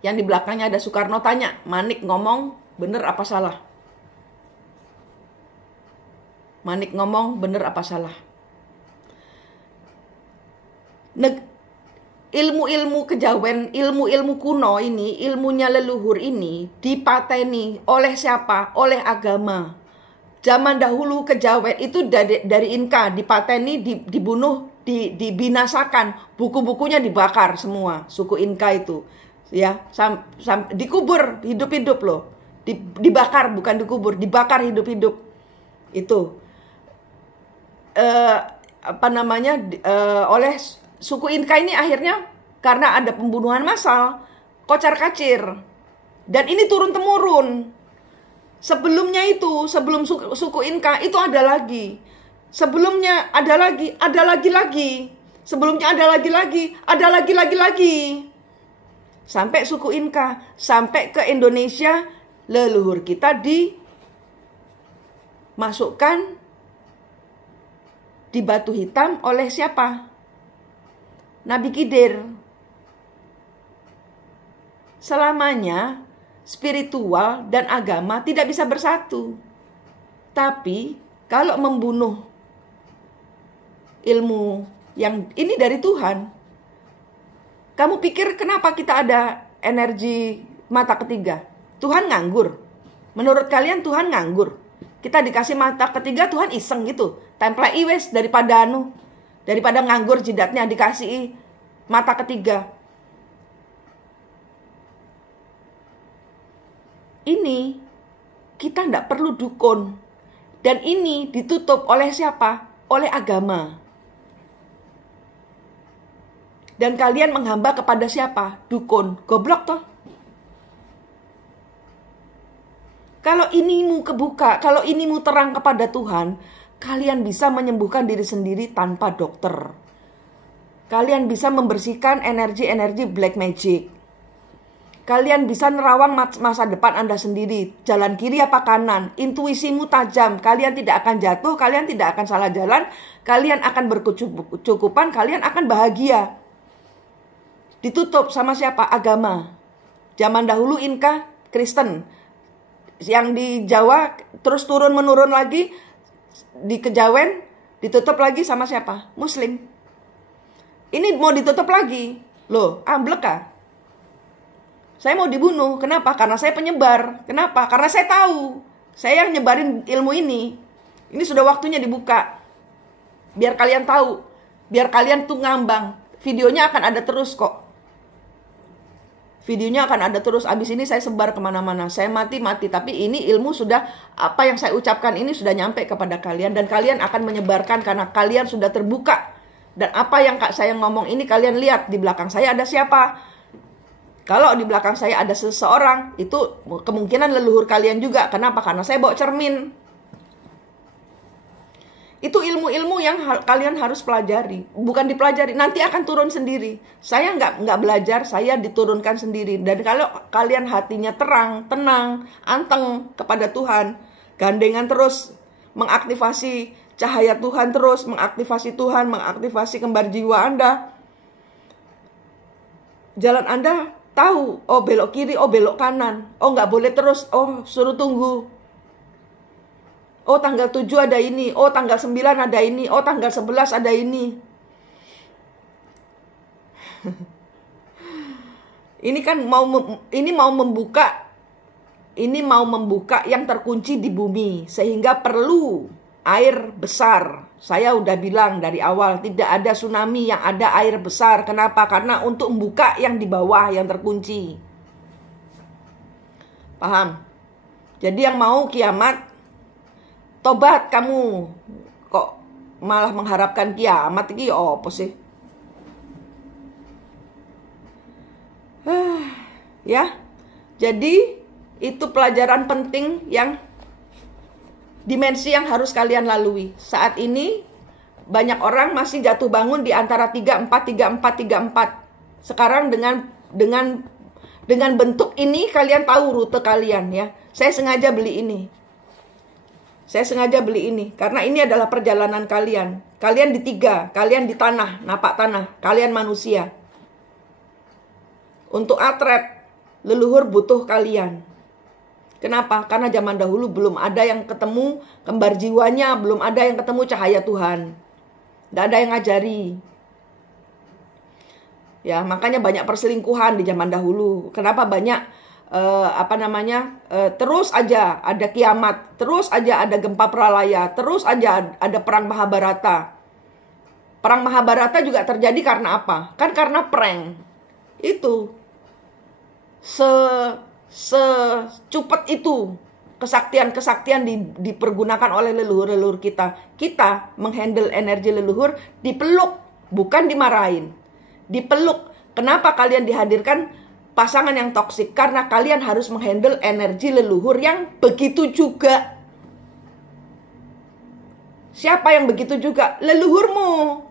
Yang di belakangnya ada Soekarno tanya, Manik ngomong bener apa salah? Manik ngomong bener apa salah? Ilmu-ilmu kejawen, ilmu-ilmu kuno ini, ilmunya leluhur ini dipateni oleh siapa? Oleh agama. Zaman dahulu kejawen itu dari Inka dipateni, dibunuh, dibinasakan, buku-bukunya dibakar semua, suku Inka itu. Ya, dikubur hidup-hidup loh. Dibakar bukan dikubur, dibakar hidup-hidup. Itu oleh suku Inka ini akhirnya karena ada pembunuhan massal, kocar-kacir. Dan ini turun-temurun. Sebelumnya itu, sebelum suku Inka itu ada lagi. Sebelumnya ada lagi. Sebelumnya ada lagi. Sampai suku Inka, sampai ke Indonesia, leluhur kita dimasukkan di batu hitam oleh siapa? Nabi Khidir. Selamanya spiritual dan agama tidak bisa bersatu. Tapi kalau membunuh ilmu yang ini dari Tuhan, kamu pikir kenapa kita ada energi mata ketiga? Tuhan nganggur. Menurut kalian Tuhan nganggur? Kita dikasih mata ketiga, Tuhan iseng gitu. Template iwes daripada nganggur jidatnya dikasih mata ketiga. Ini kita tidak perlu dukun. Dan ini ditutup oleh siapa? Oleh agama. Dan kalian menghamba kepada siapa? Dukun. Goblok toh. Kalau inimu kebuka, kalau inimu terang kepada Tuhan, kalian bisa menyembuhkan diri sendiri tanpa dokter. Kalian bisa membersihkan energi-energi black magic. Kalian bisa nerawang masa depan Anda sendiri. Jalan kiri apa kanan. Intuisimu tajam. Kalian tidak akan jatuh. Kalian tidak akan salah jalan. Kalian akan berkecukupan. Kalian akan bahagia. Ditutup sama siapa? Agama. Zaman dahulu Inka, Kristen. Yang di Jawa terus turun-menurun lagi. Di Kejawen ditutup lagi sama siapa? Muslim. Ini mau ditutup lagi. Loh, amblek kah? Saya mau dibunuh. Kenapa? Karena saya penyebar. Kenapa? Karena saya tahu. Saya yang nyebarin ilmu ini. Ini sudah waktunya dibuka. Biar kalian tahu. Biar kalian tuh ngambang. Videonya akan ada terus kok. Videonya akan ada terus. Abis ini saya sebar kemana-mana. Saya mati. Tapi ini ilmu sudah, apa yang saya ucapkan ini sudah nyampe kepada kalian. Dan kalian akan menyebarkan karena kalian sudah terbuka. Dan apa yang Kak saya ngomong ini kalian lihat di belakang saya ada siapa? Kalau di belakang saya ada seseorang, itu kemungkinan leluhur kalian juga. Kenapa? Karena saya bawa cermin. Itu ilmu-ilmu yang kalian harus pelajari. Bukan dipelajari, nanti akan turun sendiri. Saya nggak belajar, saya diturunkan sendiri. Dan kalau kalian hatinya terang, tenang, anteng kepada Tuhan, gandengan terus, mengaktifasi cahaya Tuhan terus, mengaktifasi Tuhan, mengaktifasi kembar jiwa Anda. Jalan Anda tahu, oh belok kiri, oh belok kanan, oh nggak boleh terus, oh suruh tunggu. Oh tanggal 7 ada ini, oh tanggal 9 ada ini, oh tanggal 11 ada ini. Ini kan mau membuka yang terkunci di bumi, sehingga perlu air besar. Saya udah bilang dari awal, tidak ada tsunami, yang ada air besar. Kenapa? Karena untuk membuka yang di bawah yang terkunci. Paham? Jadi yang mau kiamat, tobat kamu. Kok malah mengharapkan kiamat iki apa sih? Ya. Jadi itu pelajaran penting yang dimensi yang harus kalian lalui. Saat ini banyak orang masih jatuh bangun di antara 34, 34, 34. Sekarang dengan bentuk ini kalian tahu rute kalian ya. Saya sengaja beli ini. Karena ini adalah perjalanan kalian. Kalian di 3, kalian di tanah, napak tanah, kalian manusia. Untuk atret, leluhur butuh kalian. Kenapa? Karena zaman dahulu belum ada yang ketemu kembar jiwanya, belum ada yang ketemu cahaya Tuhan. Tidak ada yang ngajari. Ya, makanya banyak perselingkuhan di zaman dahulu. Kenapa banyak terus aja ada kiamat, terus aja ada gempa pralaya, terus aja ada perang Mahabharata. Perang Mahabharata juga terjadi karena apa? Kan karena prank. Itu secupat itu kesaktian dipergunakan oleh leluhur-leluhur kita. Kita menghandle energi leluhur dipeluk, bukan dimarahin. Dipeluk. Kenapa kalian dihadirkan pasangan yang toksik? Karena kalian harus menghandle energi leluhur yang begitu juga. Siapa yang begitu juga? Leluhurmu.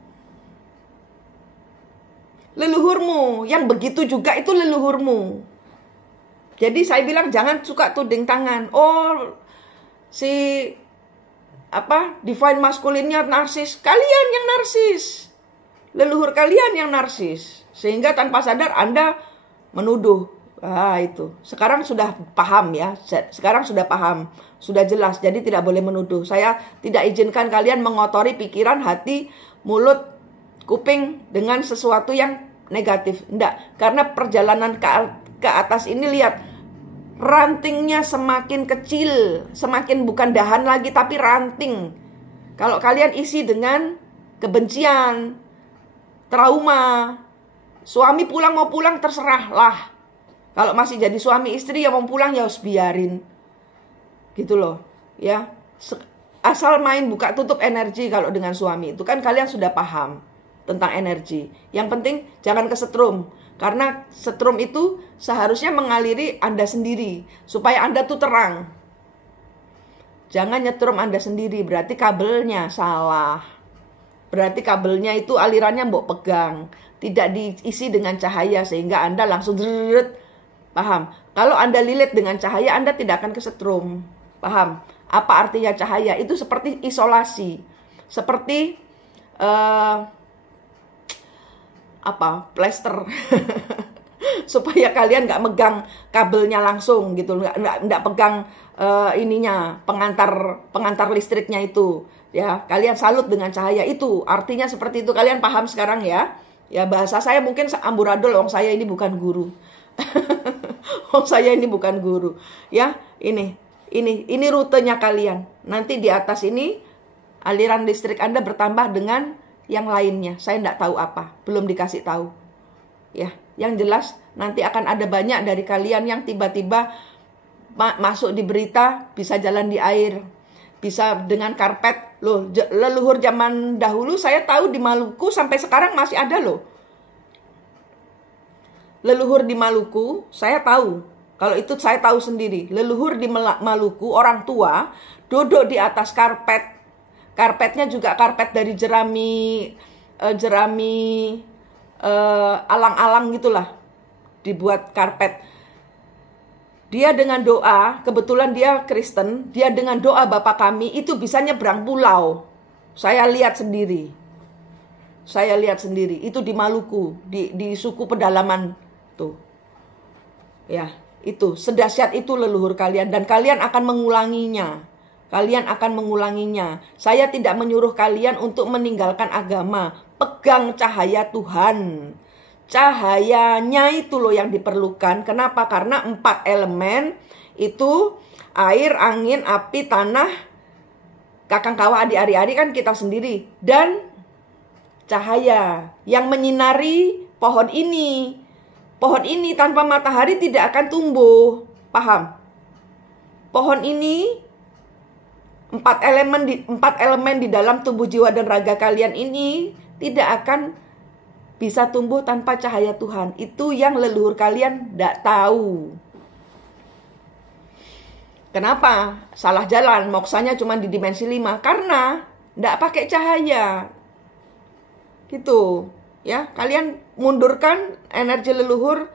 Yang begitu juga itu leluhurmu. Jadi saya bilang jangan suka tuding tangan. Oh, divine masculine-nya narsis. Kalian yang narsis. Leluhur kalian yang narsis. Sehingga tanpa sadar Anda menuduh. Itu. Sekarang sudah paham ya. Sekarang sudah paham. Sudah jelas. Jadi tidak boleh menuduh. Saya tidak izinkan kalian mengotori pikiran, hati, mulut, kuping dengan sesuatu yang negatif. Tidak. Karena perjalanan ke atas ini lihat, rantingnya semakin kecil, semakin bukan dahan lagi tapi ranting. Kalau kalian isi dengan kebencian, trauma, suami pulang mau pulang terserah lah. Kalau masih jadi suami istri yang mau pulang ya harus biarin. Gitu loh, ya. Asal main buka tutup energi kalau dengan suami itu kan kalian sudah paham tentang energi. Yang penting jangan kesetrum. Karena setrum itu seharusnya mengaliri Anda sendiri. Supaya Anda tuh terang. Jangan nyetrum Anda sendiri. Berarti kabelnya salah. Berarti kabelnya itu alirannya mbok pegang. Tidak diisi dengan cahaya. Sehingga Anda langsung paham? Kalau Anda lilit dengan cahaya, Anda tidak akan kesetrum. Paham? Apa artinya cahaya? Itu seperti isolasi. Seperti plester. Supaya kalian nggak megang kabelnya langsung gitu, nggak pegang pengantar listriknya itu ya. Kalian salut dengan cahaya itu, artinya seperti itu. Kalian paham sekarang ya? Ya bahasa saya mungkin amburadul, wong saya ini bukan guru. Ya. Ini rutenya kalian. Nanti di atas ini aliran listrik Anda bertambah dengan yang lainnya. Saya tidak tahu apa, belum dikasih tahu. Ya, yang jelas nanti akan ada banyak dari kalian yang tiba-tiba masuk di berita, bisa jalan di air, bisa dengan karpet Loh, leluhur zaman dahulu saya tahu di Maluku sampai sekarang masih ada loh. Leluhur di Maluku, saya tahu. Kalau itu saya tahu sendiri. Leluhur di Maluku, orang tua duduk di atas karpet. Karpetnya juga karpet dari jerami alang-alang gitulah. Dibuat karpet. Dia dengan doa, kebetulan dia Kristen, dia dengan doa Bapa Kami itu bisa nyebrang pulau. Saya lihat sendiri. Itu di Maluku, di suku pedalaman tuh. Ya, itu sedahsyat itu leluhur kalian dan kalian akan mengulanginya. Saya tidak menyuruh kalian untuk meninggalkan agama. Pegang cahaya Tuhan. Cahayanya itu loh yang diperlukan. Kenapa? Karena 4 elemen itu air, angin, api, tanah, kakang kawah, adik-adik kan kita sendiri. Dan cahaya yang menyinari pohon ini. Pohon ini tanpa matahari tidak akan tumbuh. Paham? Pohon ini 4 elemen di dalam tubuh, jiwa, dan raga kalian ini tidak akan bisa tumbuh tanpa cahaya Tuhan. Itu yang leluhur kalian tidak tahu. Kenapa? Salah jalan, moksanya cuma di dimensi 5. Karena tidak pakai cahaya. Gitu. Ya, kalian mundurkan energi leluhur,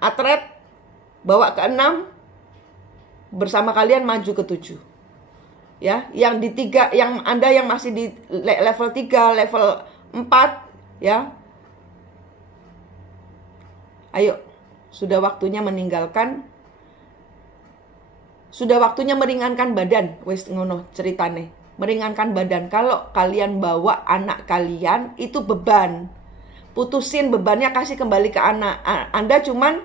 atret, bawa ke 6, bersama kalian maju ke 7. Ya, yang di 3, yang Anda yang masih di level 3, level 4, ya, ayo, sudah waktunya meninggalkan, sudah waktunya meringankan badan. Wes ngono ceritane, meringankan badan. Kalau kalian bawa anak kalian itu beban, putusin bebannya, kasih kembali ke anak. Anda cuman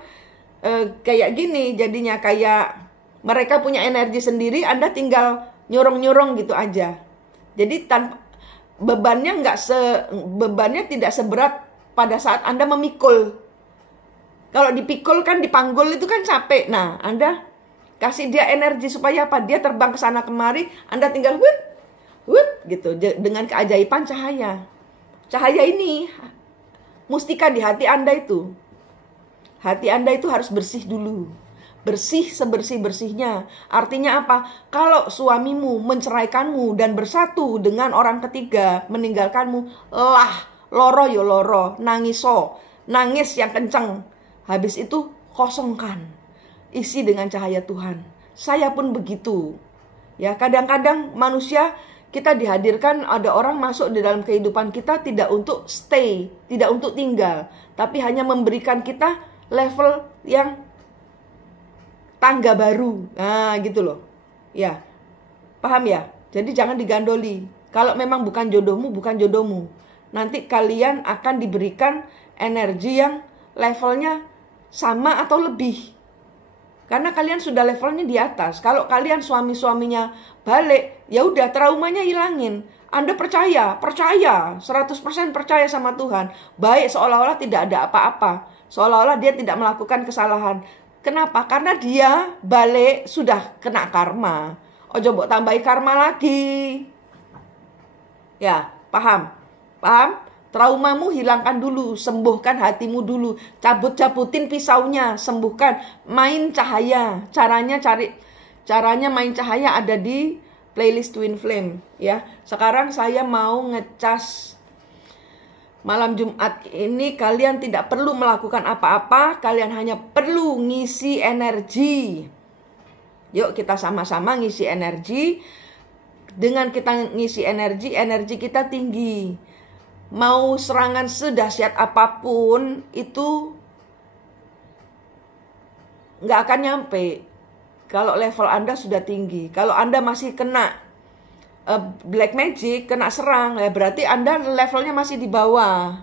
kayak gini, jadinya kayak mereka punya energi sendiri, Anda tinggal nyorong-nyorong gitu aja. Jadi bebannya bebannya tidak seberat pada saat Anda memikul. Kalau dipikul kan, dipanggul itu kan capek. Nah, Anda kasih dia energi supaya apa? Dia terbang ke sana kemari, Anda tinggal gitu dengan keajaiban cahaya. Cahaya ini mustika di hati Anda itu. Hati Anda itu harus bersih dulu. Bersih sebersih-bersihnya. Artinya apa? Kalau suamimu menceraikanmu dan bersatu dengan orang ketiga, meninggalkanmu, loro yo loro, nangis yang kenceng. Habis itu kosongkan, isi dengan cahaya Tuhan. Saya pun begitu. Ya, kadang-kadang manusia kita dihadirkan, ada orang masuk di dalam kehidupan kita tidak untuk stay, tidak untuk tinggal, tapi hanya memberikan kita level yang tangga baru. Nah, gitu loh. Ya. Paham ya? Jadi jangan digandoli. Kalau memang bukan jodohmu, bukan jodohmu. Nanti kalian akan diberikan energi yang levelnya sama atau lebih. Karena kalian sudah levelnya di atas. Kalau kalian suami-suaminya balik, ya udah traumanya hilangin. Anda percaya, 100% percaya sama Tuhan. Baik seolah-olah tidak ada apa-apa. Seolah-olah dia tidak melakukan kesalahan. Kenapa? Karena dia balik sudah kena karma. Ojo mbok tambahi karma lagi. Ya, paham? Paham? Traumamu hilangkan dulu, sembuhkan hatimu dulu. Cabut-cabutin pisaunya, sembuhkan. Main cahaya. Caranya main cahaya ada di playlist Twin Flame, ya. Sekarang saya mau ngecas malam Jumat ini. Kalian tidak perlu melakukan apa-apa, kalian hanya perlu ngisi energi. Yuk kita sama-sama ngisi energi. Dengan kita ngisi energi, energi kita tinggi. Mau serangan sedahsyat apapun itu nggak akan nyampe kalau level Anda sudah tinggi. Kalau Anda masih kena black magic, kena serang, ya berarti Anda levelnya masih di bawah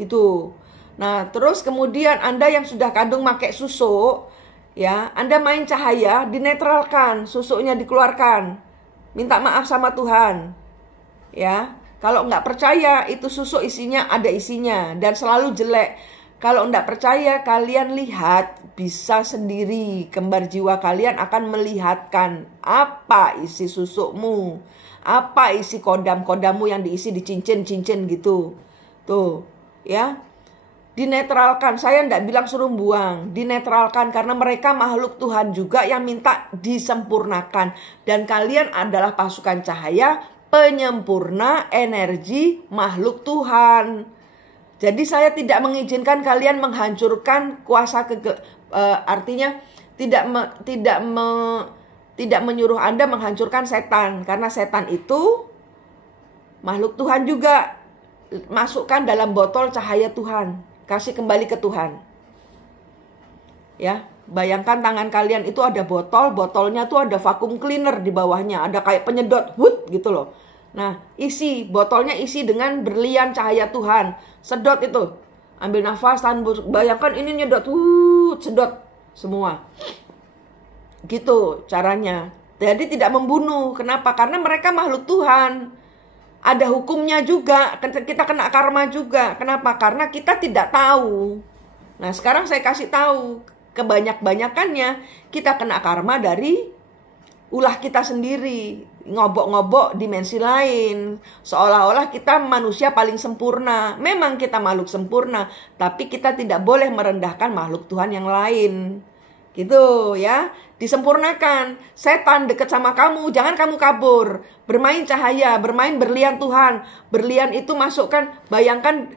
gitu. Nah, terus kemudian Anda yang sudah kadung pakai susuk, ya, Anda main cahaya, dinetralkan, susuknya dikeluarkan. Minta maaf sama Tuhan. Ya, kalau nggak percaya itu susuk isinya ada isinya dan selalu jelek. Kalau enggak percaya, kalian lihat, bisa sendiri. Kembar jiwa kalian akan melihatkan apa isi susukmu, apa isi kodam-kodammu yang diisi di cincin-cincin gitu. Tuh, ya. Dinetralkan. Saya enggak bilang suruh buang, dinetralkan, karena mereka makhluk Tuhan juga yang minta disempurnakan. Dan kalian adalah pasukan cahaya, penyempurna energi makhluk Tuhan. Jadi saya tidak mengizinkan kalian menghancurkan kuasa artinya tidak menyuruh Anda menghancurkan setan, karena setan itu makhluk Tuhan juga. Masukkan dalam botol cahaya Tuhan, kasih kembali ke Tuhan. Ya, bayangkan tangan kalian itu ada botol, botolnya tuh ada vacuum cleaner di bawahnya, ada kayak penyedot, gitu loh. Nah, botolnya isi dengan berlian cahaya Tuhan. Sedot itu. Ambil nafas, tahan, bayangkan ini nyedot, sedot semua. Gitu caranya. Jadi tidak membunuh. Kenapa? Karena mereka makhluk Tuhan. Ada hukumnya juga. Kita kena karma juga. Kenapa? Karena kita tidak tahu. Nah, sekarang saya kasih tahu. Kebanyak-banyakannya kita kena karma dari ulah kita sendiri, ngobok-ngobok dimensi lain, seolah-olah kita manusia paling sempurna. Memang kita makhluk sempurna, tapi kita tidak boleh merendahkan makhluk Tuhan yang lain. Gitu ya, disempurnakan. Setan dekat sama kamu, jangan kamu kabur. Bermain cahaya, bermain berlian Tuhan. Berlian itu masukkan, bayangkan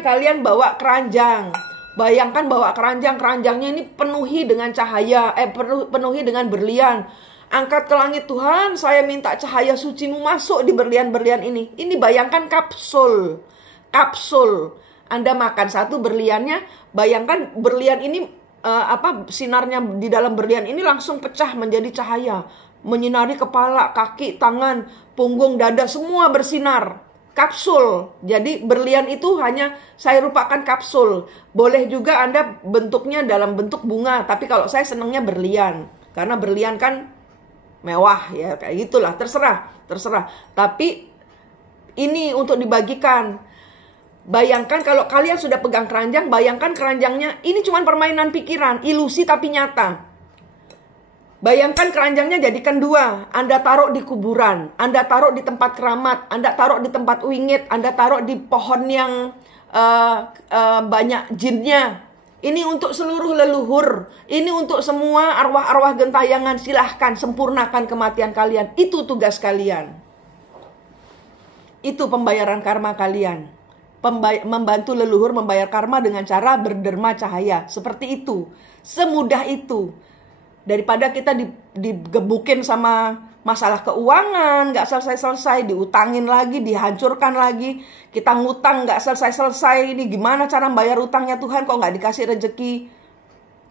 kalian bawa keranjang. Bayangkan bawa keranjang, keranjangnya ini penuhi dengan cahaya, penuhi dengan berlian. Angkat ke langit, Tuhan, saya minta cahaya sucimu masuk di berlian-berlian ini. Ini bayangkan kapsul. Anda makan satu berliannya, bayangkan berlian ini, sinarnya di dalam berlian ini langsung pecah menjadi cahaya. Menyinari kepala, kaki, tangan, punggung, dada, semua bersinar. Kapsul. Jadi berlian itu hanya saya rupakan kapsul. Boleh juga Anda bentuknya dalam bentuk bunga, tapi kalau saya senangnya berlian. Karena berlian kan mewah ya, kayak gitulah, terserah. Tapi ini untuk dibagikan. Bayangkan kalau kalian sudah pegang keranjang, bayangkan keranjangnya ini cuma permainan pikiran, ilusi tapi nyata. Bayangkan keranjangnya jadikan dua. Anda taruh di kuburan, Anda taruh di tempat keramat, Anda taruh di tempat wingit, Anda taruh di pohon yang banyak jinnya. Ini untuk seluruh leluhur. Ini untuk semua arwah-arwah gentayangan. Silahkan sempurnakan kematian kalian. Itu tugas kalian. Itu pembayaran karma kalian. Membantu leluhur membayar karma dengan cara berderma cahaya. Seperti itu. Semudah itu. Daripada kita digebukin sama masalah keuangan, gak selesai-selesai, diutangin lagi, dihancurkan lagi. Kita ngutang gak selesai-selesai, ini gimana cara bayar utangnya Tuhan, kok gak dikasih rezeki.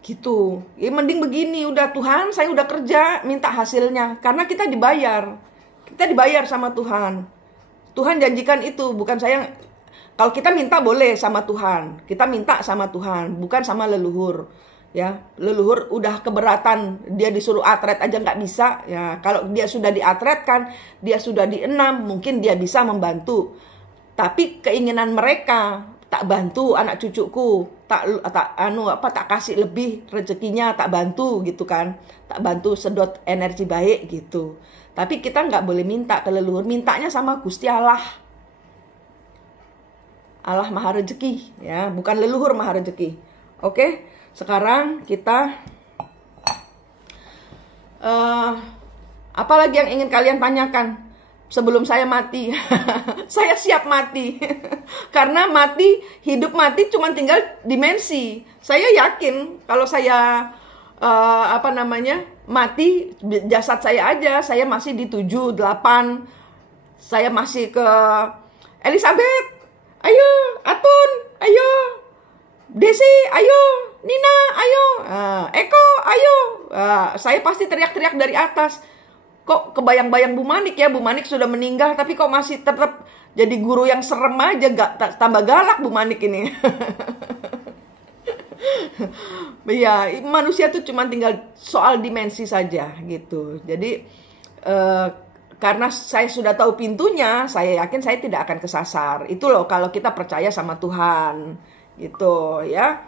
Gitu. Ya mending begini, udah Tuhan, saya udah kerja, minta hasilnya. Karena kita dibayar. Kita dibayar sama Tuhan. Tuhan janjikan itu, bukan saya. Kalau kita minta boleh sama Tuhan. Kita minta sama Tuhan, bukan sama leluhur. Ya, leluhur udah keberatan, dia disuruh atret aja nggak bisa. Ya, kalau dia sudah diatretkan, dia sudah dienam, mungkin dia bisa membantu. Tapi keinginan mereka, tak bantu anak cucuku, tak kasih lebih rezekinya, tak bantu gitu kan, tak bantu sedot energi baik gitu. Tapi kita nggak boleh minta ke leluhur, mintanya sama Gusti Allah. Allah Maha Rezeki, ya, bukan leluhur Maha Rezeki. Oke? Sekarang kita apa lagi yang ingin kalian tanyakan sebelum saya mati? Saya siap mati. Karena hidup mati cuma tinggal dimensi. Saya yakin kalau saya mati, jasad saya aja, saya masih di 7, 8. Saya masih ke Elizabeth, ayo, Atun, ayo, Desi, ayo, Nina, ayo, Eko, ayo. Saya pasti teriak-teriak dari atas. Kok kebayang-bayang Bu Manik ya, Bu Manik sudah meninggal, tapi kok masih tetap jadi guru yang serem aja, gak tambah galak Bu Manik ini. Ya, manusia tuh cuma tinggal soal dimensi saja gitu. Jadi karena saya sudah tahu pintunya, saya yakin saya tidak akan kesasar. Itu loh kalau kita percaya sama Tuhan. gitu ya.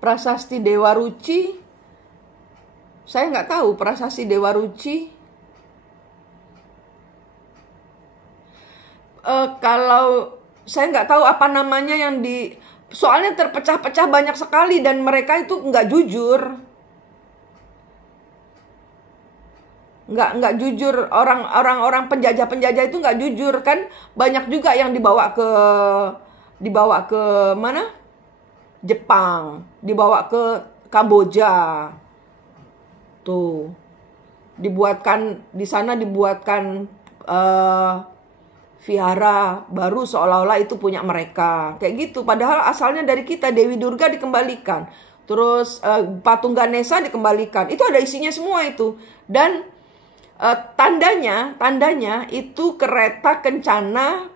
Prasasti Dewa Ruci, saya nggak tahu prasasti Dewa Ruci. Kalau saya nggak tahu apa namanya yang soalnya terpecah-pecah banyak sekali dan mereka itu nggak jujur. Nggak jujur, orang penjajah itu nggak jujur kan. Banyak juga yang dibawa ke mana, Jepang, dibawa ke Kamboja tuh, dibuatkan di sana, dibuatkan vihara baru seolah-olah itu punya mereka kayak gitu, padahal asalnya dari kita. Dewi Durga dikembalikan, terus patung Ganesha dikembalikan, itu ada isinya semua itu. Dan tandanya itu kereta kencana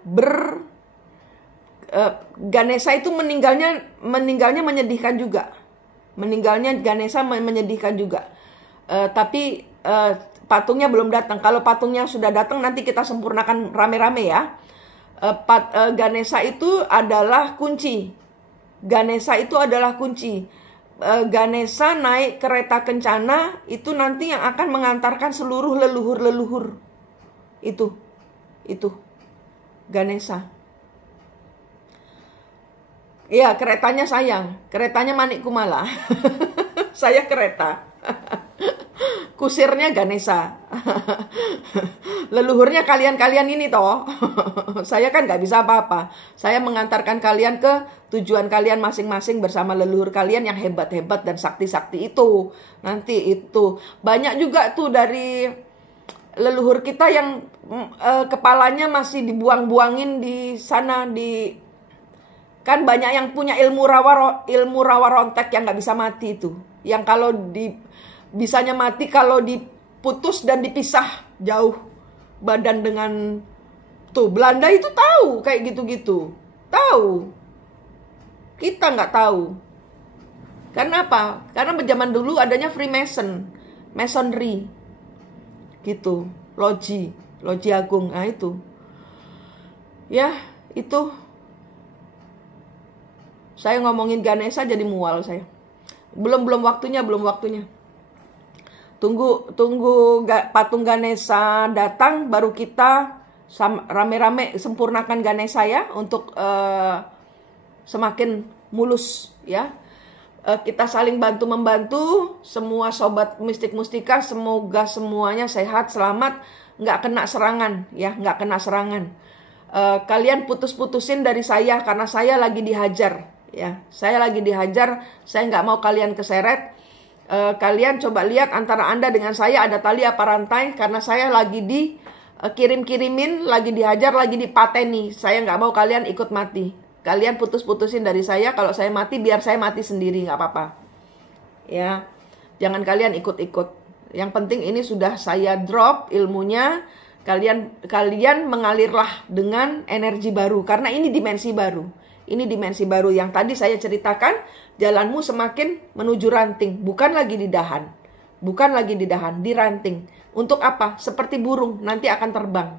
Ganesha itu meninggalnya menyedihkan juga. Meninggalnya Ganesha menyedihkan juga. Tapi patungnya belum datang. Kalau patungnya sudah datang nanti kita sempurnakan rame-rame ya. Ganesha itu adalah kunci. Ganesha itu adalah kunci. Ganesha naik kereta kencana itu nanti yang akan mengantarkan seluruh leluhur-leluhur. Itu Ganesha. Iya, keretanya saya. Keretanya Manik Kumala. Saya kereta. Kusirnya Ganesha. Leluhurnya kalian-kalian ini toh. Saya kan gak bisa apa-apa. Saya mengantarkan kalian ke tujuan kalian masing-masing bersama leluhur kalian yang hebat-hebat dan sakti-sakti itu. Nanti itu. Banyak juga tuh dari leluhur kita yang kepalanya masih dibuang-buangin di sana. Kan banyak yang punya ilmu rawa rontek yang gak bisa mati itu. Yang kalau bisanya mati kalau diputus dan dipisah jauh badan dengan tuh. Belanda itu tahu kayak gitu-gitu. Tahu. Kita nggak tahu. Karena apa? Karena zaman dulu adanya Masonry. Gitu. Loji agung. Nah itu. Ya, itu. Saya ngomongin Ganesha jadi mual saya. Belum waktunya. Tunggu patung Ganesha datang baru kita rame-rame sempurnakan Ganesha ya, untuk semakin mulus ya. Kita saling bantu-membantu, semua sobat mistik mustika, semoga semuanya sehat, selamat, nggak kena serangan ya, nggak kena serangan. Kalian putus-putusin dari saya karena saya lagi dihajar ya. Saya lagi dihajar, saya nggak mau kalian keseret. Kalian coba lihat antara Anda dengan saya ada tali apa rantai, karena saya lagi dikirim-kirimin, lagi dihajar, lagi dipateni. Saya nggak mau kalian ikut mati. Kalian putus-putusin dari saya. Kalau saya mati, biar saya mati sendiri, nggak apa-apa. Ya, jangan kalian ikut-ikut. Yang penting ini sudah saya drop ilmunya. Kalian mengalirlah dengan energi baru, karena ini dimensi baru. Ini dimensi baru yang tadi saya ceritakan, jalanmu semakin menuju ranting, bukan lagi di dahan. Bukan lagi di dahan, di ranting. Untuk apa? Seperti burung, nanti akan terbang.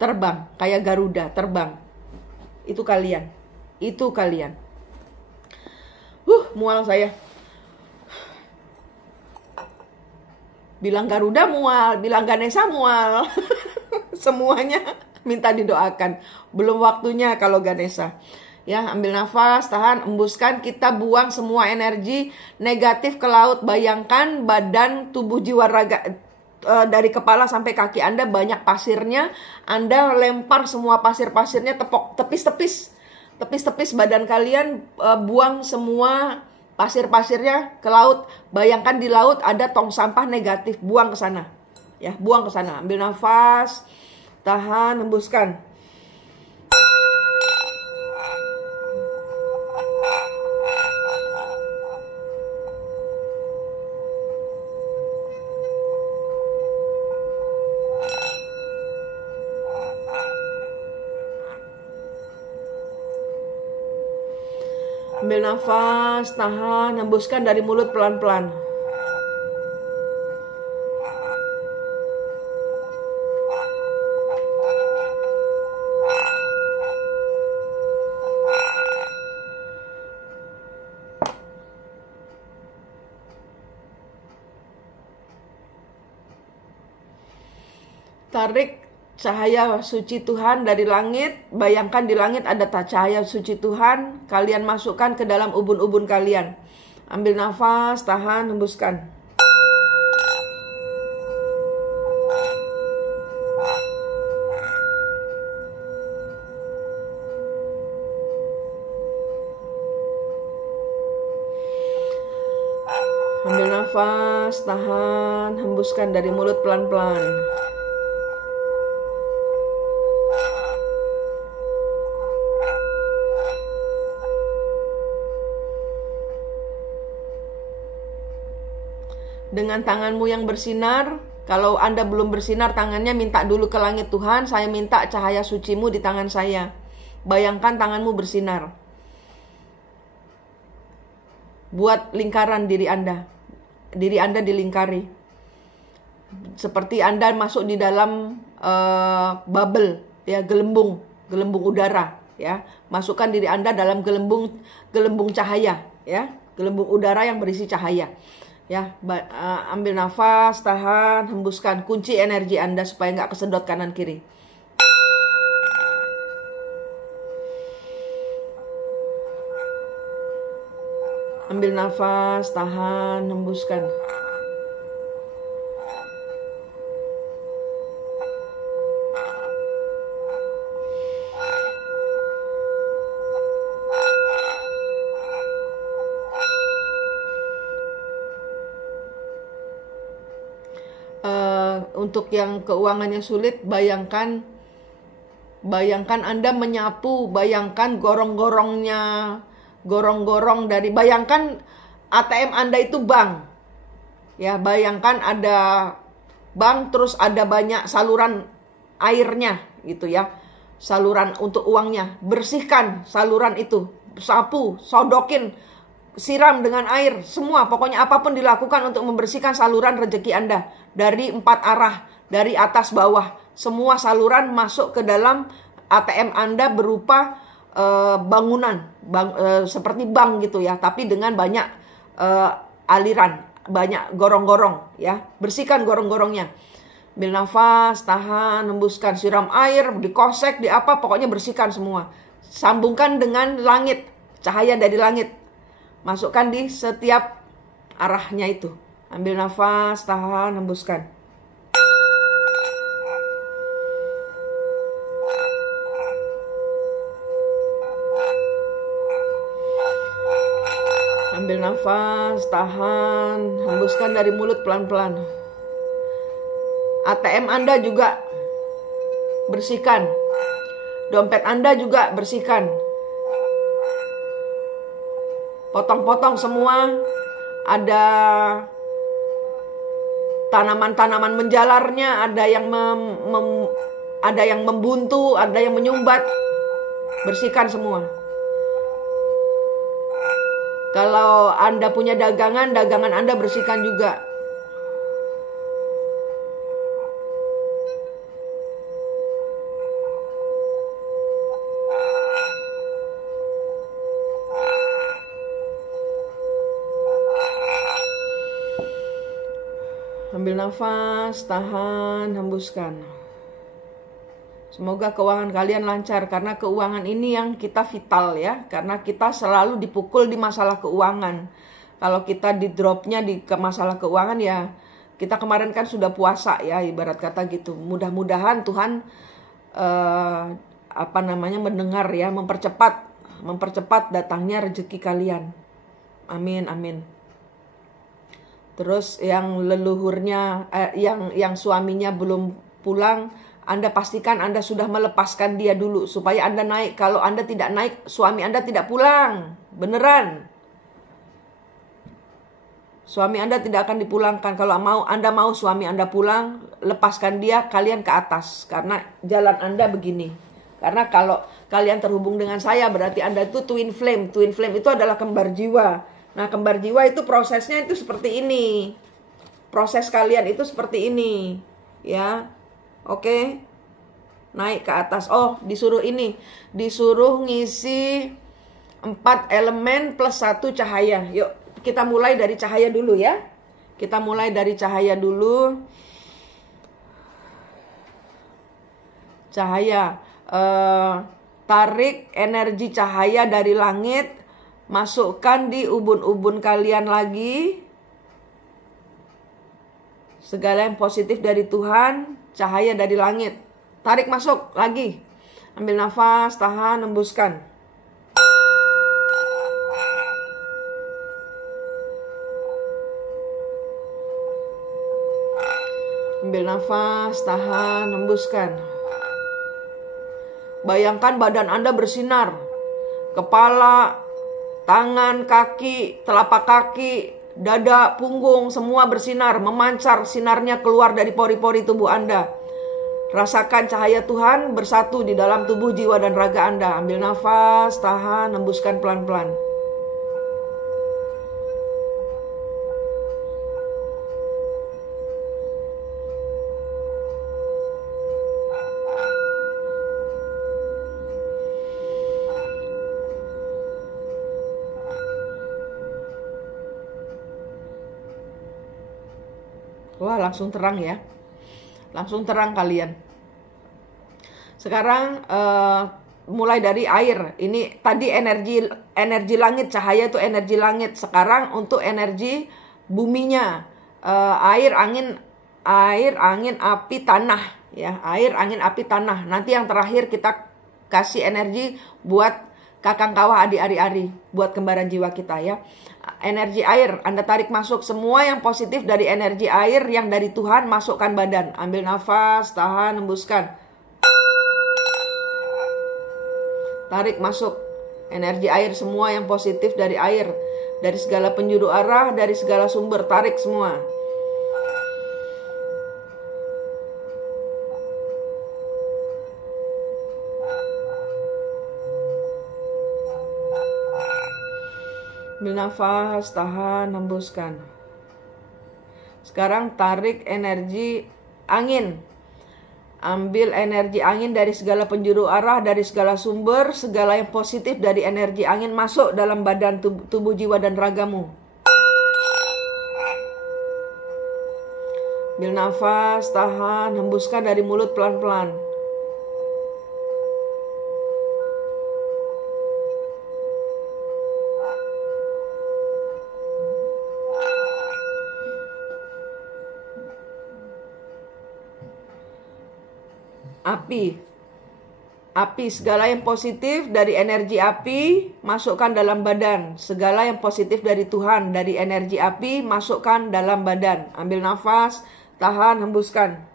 Terbang, kayak Garuda, terbang. Itu kalian. Mual saya. Bilang Garuda mual, bilang Ganesha mual. Semuanya minta didoakan. Belum waktunya kalau Ganesha. Ya, ambil nafas, tahan, embuskan, kita buang semua energi negatif ke laut. Bayangkan badan, tubuh, jiwa, raga, dari kepala sampai kaki Anda banyak pasirnya. Anda lempar semua pasir-pasirnya, tepis-tepis badan kalian, buang semua pasir-pasirnya ke laut. Bayangkan di laut ada tong sampah negatif, buang ke sana. Ya, buang ke sana. Ambil nafas, tahan, hembuskan. Ambil nafas, tahan, hembuskan dari mulut pelan-pelan. Tarik cahaya suci Tuhan dari langit. Bayangkan di langit ada cahaya suci Tuhan. Kalian masukkan ke dalam ubun-ubun kalian. Ambil nafas, tahan, hembuskan. Ambil nafas, tahan, hembuskan dari mulut pelan-pelan. Dengan tanganmu yang bersinar, kalau Anda belum bersinar tangannya, minta dulu ke langit, Tuhan, saya minta cahaya sucimu di tangan saya. Bayangkan tanganmu bersinar. Buat lingkaran diri Anda. Diri Anda dilingkari. Seperti Anda masuk di dalam bubble, ya, gelembung udara, ya. Masukkan diri Anda dalam gelembung cahaya, ya, gelembung udara yang berisi cahaya. Ya, ambil nafas, tahan, hembuskan. Kunci energi Anda supaya nggak kesedot kanan kiri. Ambil nafas, tahan, hembuskan. Untuk yang keuangannya sulit, bayangkan Anda menyapu, bayangkan gorong-gorong dari, bayangkan ATM Anda itu bank. Ya, bayangkan ada bank, terus ada banyak saluran airnya gitu ya. Saluran untuk uangnya. Bersihkan saluran itu, sapu, sodokin, siram dengan air, semua, pokoknya apapun dilakukan untuk membersihkan saluran rezeki Anda dari 4 arah, dari atas bawah. Semua saluran masuk ke dalam ATM Anda berupa bangunan, seperti bank gitu ya, tapi dengan banyak aliran, banyak gorong-gorong ya. Bersihkan gorong-gorongnya. Ambil nafas, tahan, hembuskan, siram air, dikosek, pokoknya bersihkan semua. Sambungkan dengan langit, cahaya dari langit. Masukkan di setiap arahnya itu. Ambil nafas, tahan, hembuskan. Ambil nafas, tahan, hembuskan dari mulut pelan-pelan. ATM Anda juga bersihkan. Dompet Anda juga bersihkan. Potong-potong semua. Ada tanaman-tanaman menjalarnya, ada yang ada yang membuntu, ada yang menyumbat. Bersihkan semua. Kalau Anda punya dagangan Anda bersihkan juga. Ambil nafas, tahan, hembuskan. Semoga keuangan kalian lancar, karena keuangan ini yang kita vital ya. Karena kita selalu dipukul di masalah keuangan. Kalau kita di dropnya ke masalah keuangan ya, kita kemarin kan sudah puasa ya, ibarat kata gitu. Mudah-mudahan Tuhan mendengar ya, mempercepat datangnya rezeki kalian. Amin, amin. Terus yang leluhurnya, yang suaminya belum pulang, Anda pastikan Anda sudah melepaskan dia dulu supaya Anda naik. Kalau Anda tidak naik, suami Anda tidak pulang. Beneran. Suami Anda tidak akan dipulangkan. Kalau Anda mau suami Anda pulang, lepaskan dia, kalian ke atas. Karena jalan Anda begini. Karena kalau kalian terhubung dengan saya, berarti Anda itu twin flame. Twin flame itu adalah kembar jiwa. Nah, kembar jiwa itu prosesnya itu seperti ini. Proses kalian itu seperti ini. Ya. Oke. Naik ke atas. Oh, disuruh ini. Disuruh ngisi 4 elemen plus 1 cahaya. Yuk, kita mulai dari cahaya dulu ya. Kita mulai dari cahaya dulu. cahaya. Tarik energi cahaya dari langit, masukkan di ubun-ubun kalian lagi. Segala yang positif dari Tuhan, cahaya dari langit. Tarik masuk lagi. Ambil nafas, tahan, hembuskan. Ambil nafas, tahan, hembuskan. Bayangkan badan Anda bersinar. Kepala, tangan, kaki, telapak kaki, dada, punggung, semua bersinar, memancar sinarnya keluar dari pori-pori tubuh Anda. Rasakan cahaya Tuhan bersatu di dalam tubuh, jiwa, dan raga Anda. Ambil nafas, tahan, hembuskan pelan-pelan. Wah, langsung terang ya. Langsung terang kalian. Sekarang mulai dari air. Ini tadi energi langit, cahaya itu energi langit. Sekarang untuk energi buminya. Air, angin, api, tanah ya. Air, angin, api, tanah. Nanti yang terakhir kita kasih energi buat kakang kawah, adik ari-ari, buat kembaran jiwa kita ya. Energi air, Anda tarik masuk semua yang positif dari energi air yang dari Tuhan, masukkan badan. Ambil nafas, tahan, hembuskan. Tarik masuk energi air, semua yang positif dari air, dari segala penjuru arah, dari segala sumber, tarik semua. Ambil nafas, tahan, hembuskan. Sekarang tarik energi angin. Ambil energi angin dari segala penjuru arah, dari segala sumber, segala yang positif dari energi angin masuk dalam badan, tubuh, jiwa, dan ragamu. Ambil nafas, tahan, hembuskan dari mulut pelan-pelan. Api, segala yang positif dari energi api masukkan dalam badan. Segala yang positif dari Tuhan, dari energi api masukkan dalam badan. Ambil nafas, tahan, hembuskan.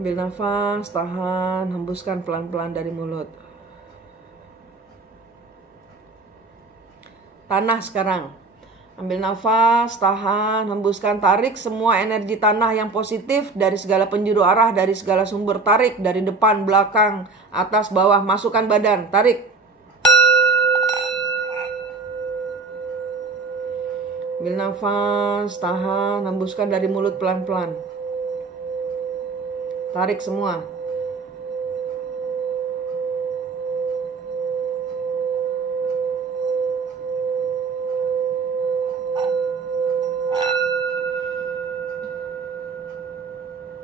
Ambil nafas, tahan, hembuskan pelan-pelan dari mulut. Tanah sekarang. Ambil nafas, tahan, hembuskan, tarik semua energi tanah yang positif dari segala penjuru arah, dari segala sumber. Tarik dari depan, belakang, atas, bawah, masukkan badan, tarik. Ambil nafas, tahan, hembuskan dari mulut pelan-pelan. Tarik semua.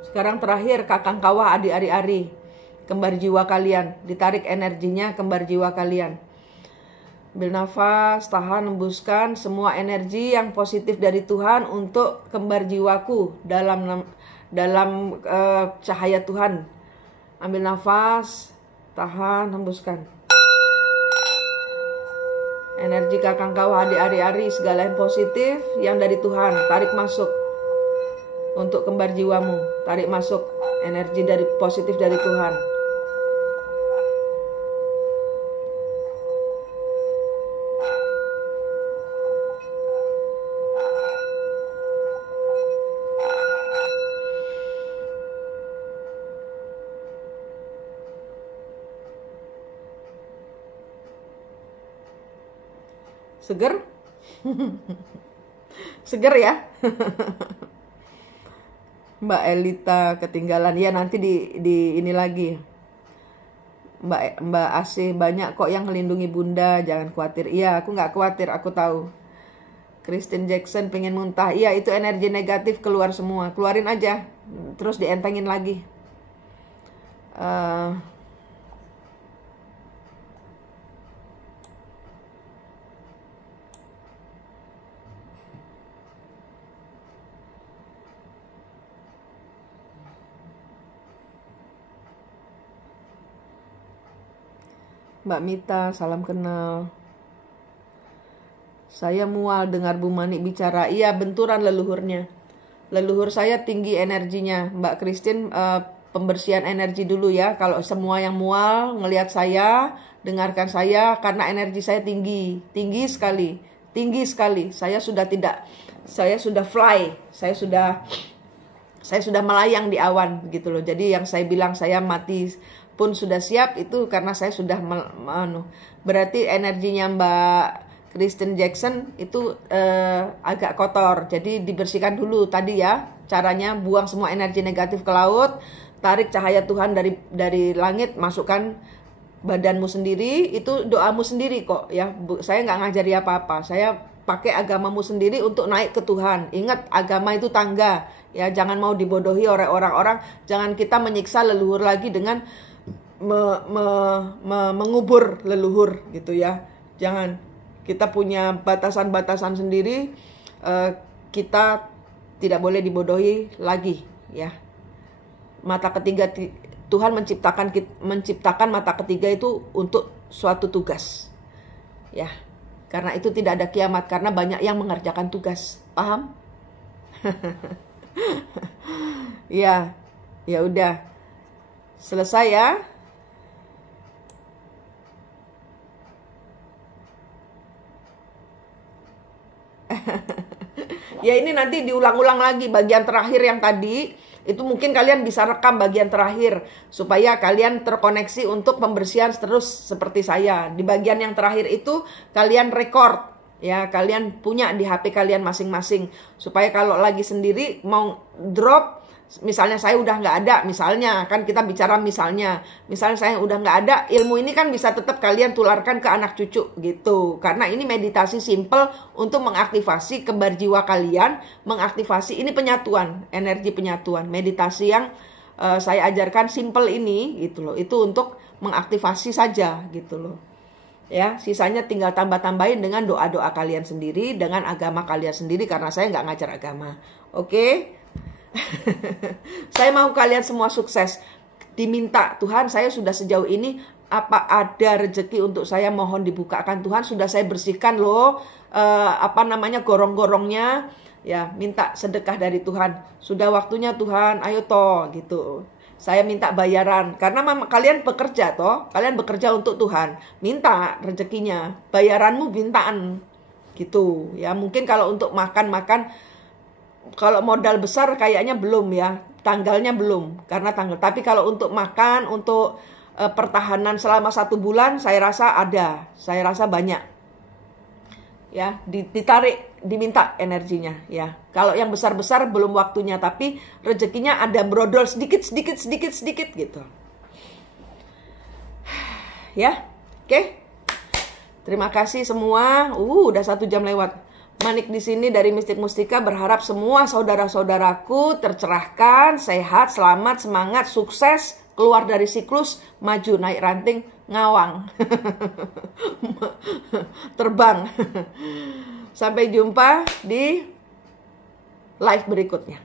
Sekarang terakhir kakang kawah, adik ari-ari, kembar jiwa kalian. Ditarik energinya kembar jiwa kalian. Ambil nafas, tahan, hembuskan semua energi yang positif dari Tuhan untuk kembar jiwaku dalam cahaya Tuhan. Ambil nafas, tahan, hembuskan. Energi kakang kawah, adik ari-ari, segala yang positif yang dari Tuhan, tarik masuk untuk kembar jiwamu. Tarik masuk energi dari positif dari Tuhan. Seger? Seger ya? Mbak Elita ketinggalan. Ya nanti di ini lagi. Mbak Asih, banyak kok yang melindungi Bunda, jangan khawatir. Iya, aku nggak khawatir, aku tahu. Kristen Jackson pengen muntah. Iya, itu energi negatif keluar semua. Keluarin aja, terus dientengin lagi. Mbak Mita, salam kenal. Saya mual dengar Bu Mani bicara. Iya, benturan leluhurnya. Leluhur saya tinggi energinya. Mbak Christine, pembersihan energi dulu ya. Kalau semua yang mual ngelihat saya, dengarkan saya, karena energi saya tinggi. Tinggi sekali. Tinggi sekali. Saya sudah fly. Saya sudah melayang di awan gitu loh. Jadi yang saya bilang saya mati pun sudah siap, itu karena saya sudah berarti energinya Mbak Kristen Jackson itu agak kotor. Jadi dibersihkan dulu tadi ya. Caranya buang semua energi negatif ke laut, tarik cahaya Tuhan dari langit, masukkan badanmu sendiri, itu doamu sendiri kok ya. Saya nggak ngajari apa-apa. Saya pakai agamamu sendiri untuk naik ke Tuhan. Ingat, agama itu tangga ya, jangan mau dibodohi oleh orang-orang. Jangan kita menyiksa leluhur lagi dengan mengubur leluhur gitu ya. Jangan. Kita punya batasan-batasan sendiri. Kita tidak boleh dibodohi lagi ya. Mata ketiga, Tuhan menciptakan mata ketiga itu untuk suatu tugas ya. Karena itu tidak ada kiamat, karena banyak yang mengerjakan tugas. Paham? Ya, ya udah. Selesai ya. Ya ini nanti diulang-ulang lagi bagian terakhir yang tadi. Itu mungkin kalian bisa rekam bagian terakhir supaya kalian terkoneksi untuk pembersihan terus seperti saya. Di bagian yang terakhir itu kalian record ya, kalian punya di HP kalian masing-masing supaya kalau lagi sendiri mau drop, misalnya saya udah nggak ada, misalnya kan kita bicara misalnya saya udah nggak ada, ilmu ini kan bisa tetap kalian tularkan ke anak cucu gitu. Karena ini meditasi simple untuk mengaktifasi kembar jiwa kalian, mengaktifasi ini penyatuan, energi penyatuan. Meditasi yang saya ajarkan simple ini gitu loh, itu untuk mengaktifasi saja gitu loh. Ya, sisanya tinggal tambah-tambahin dengan doa-doa kalian sendiri, dengan agama kalian sendiri, karena saya nggak ngajar agama. Oke? Saya mau kalian semua sukses. Diminta Tuhan, saya sudah sejauh ini, apa ada rezeki untuk saya, mohon dibukakan Tuhan. Sudah saya bersihkan loh gorong-gorongnya ya. Minta sedekah dari Tuhan. Sudah waktunya Tuhan, ayo toh gitu. Saya minta bayaran karena kalian bekerja toh, kalian bekerja untuk Tuhan. Minta rezekinya, bayaranmu mintaan gitu ya. Mungkin kalau untuk makan kalau modal besar kayaknya belum ya, tanggalnya belum karena tanggal. Tapi kalau untuk makan, untuk pertahanan selama 1 bulan, saya rasa ada, saya rasa banyak. Ya, ditarik, diminta energinya ya. Kalau yang besar-besar belum waktunya, tapi rezekinya ada brodol sedikit gitu. Ya, oke. Terima kasih semua. Udah 1 jam lewat. Manik di sini dari Mistik Mustika berharap semua saudara-saudaraku tercerahkan, sehat, selamat, semangat, sukses, keluar dari siklus, maju, naik ranting, ngawang. Terbang. Sampai jumpa di live berikutnya.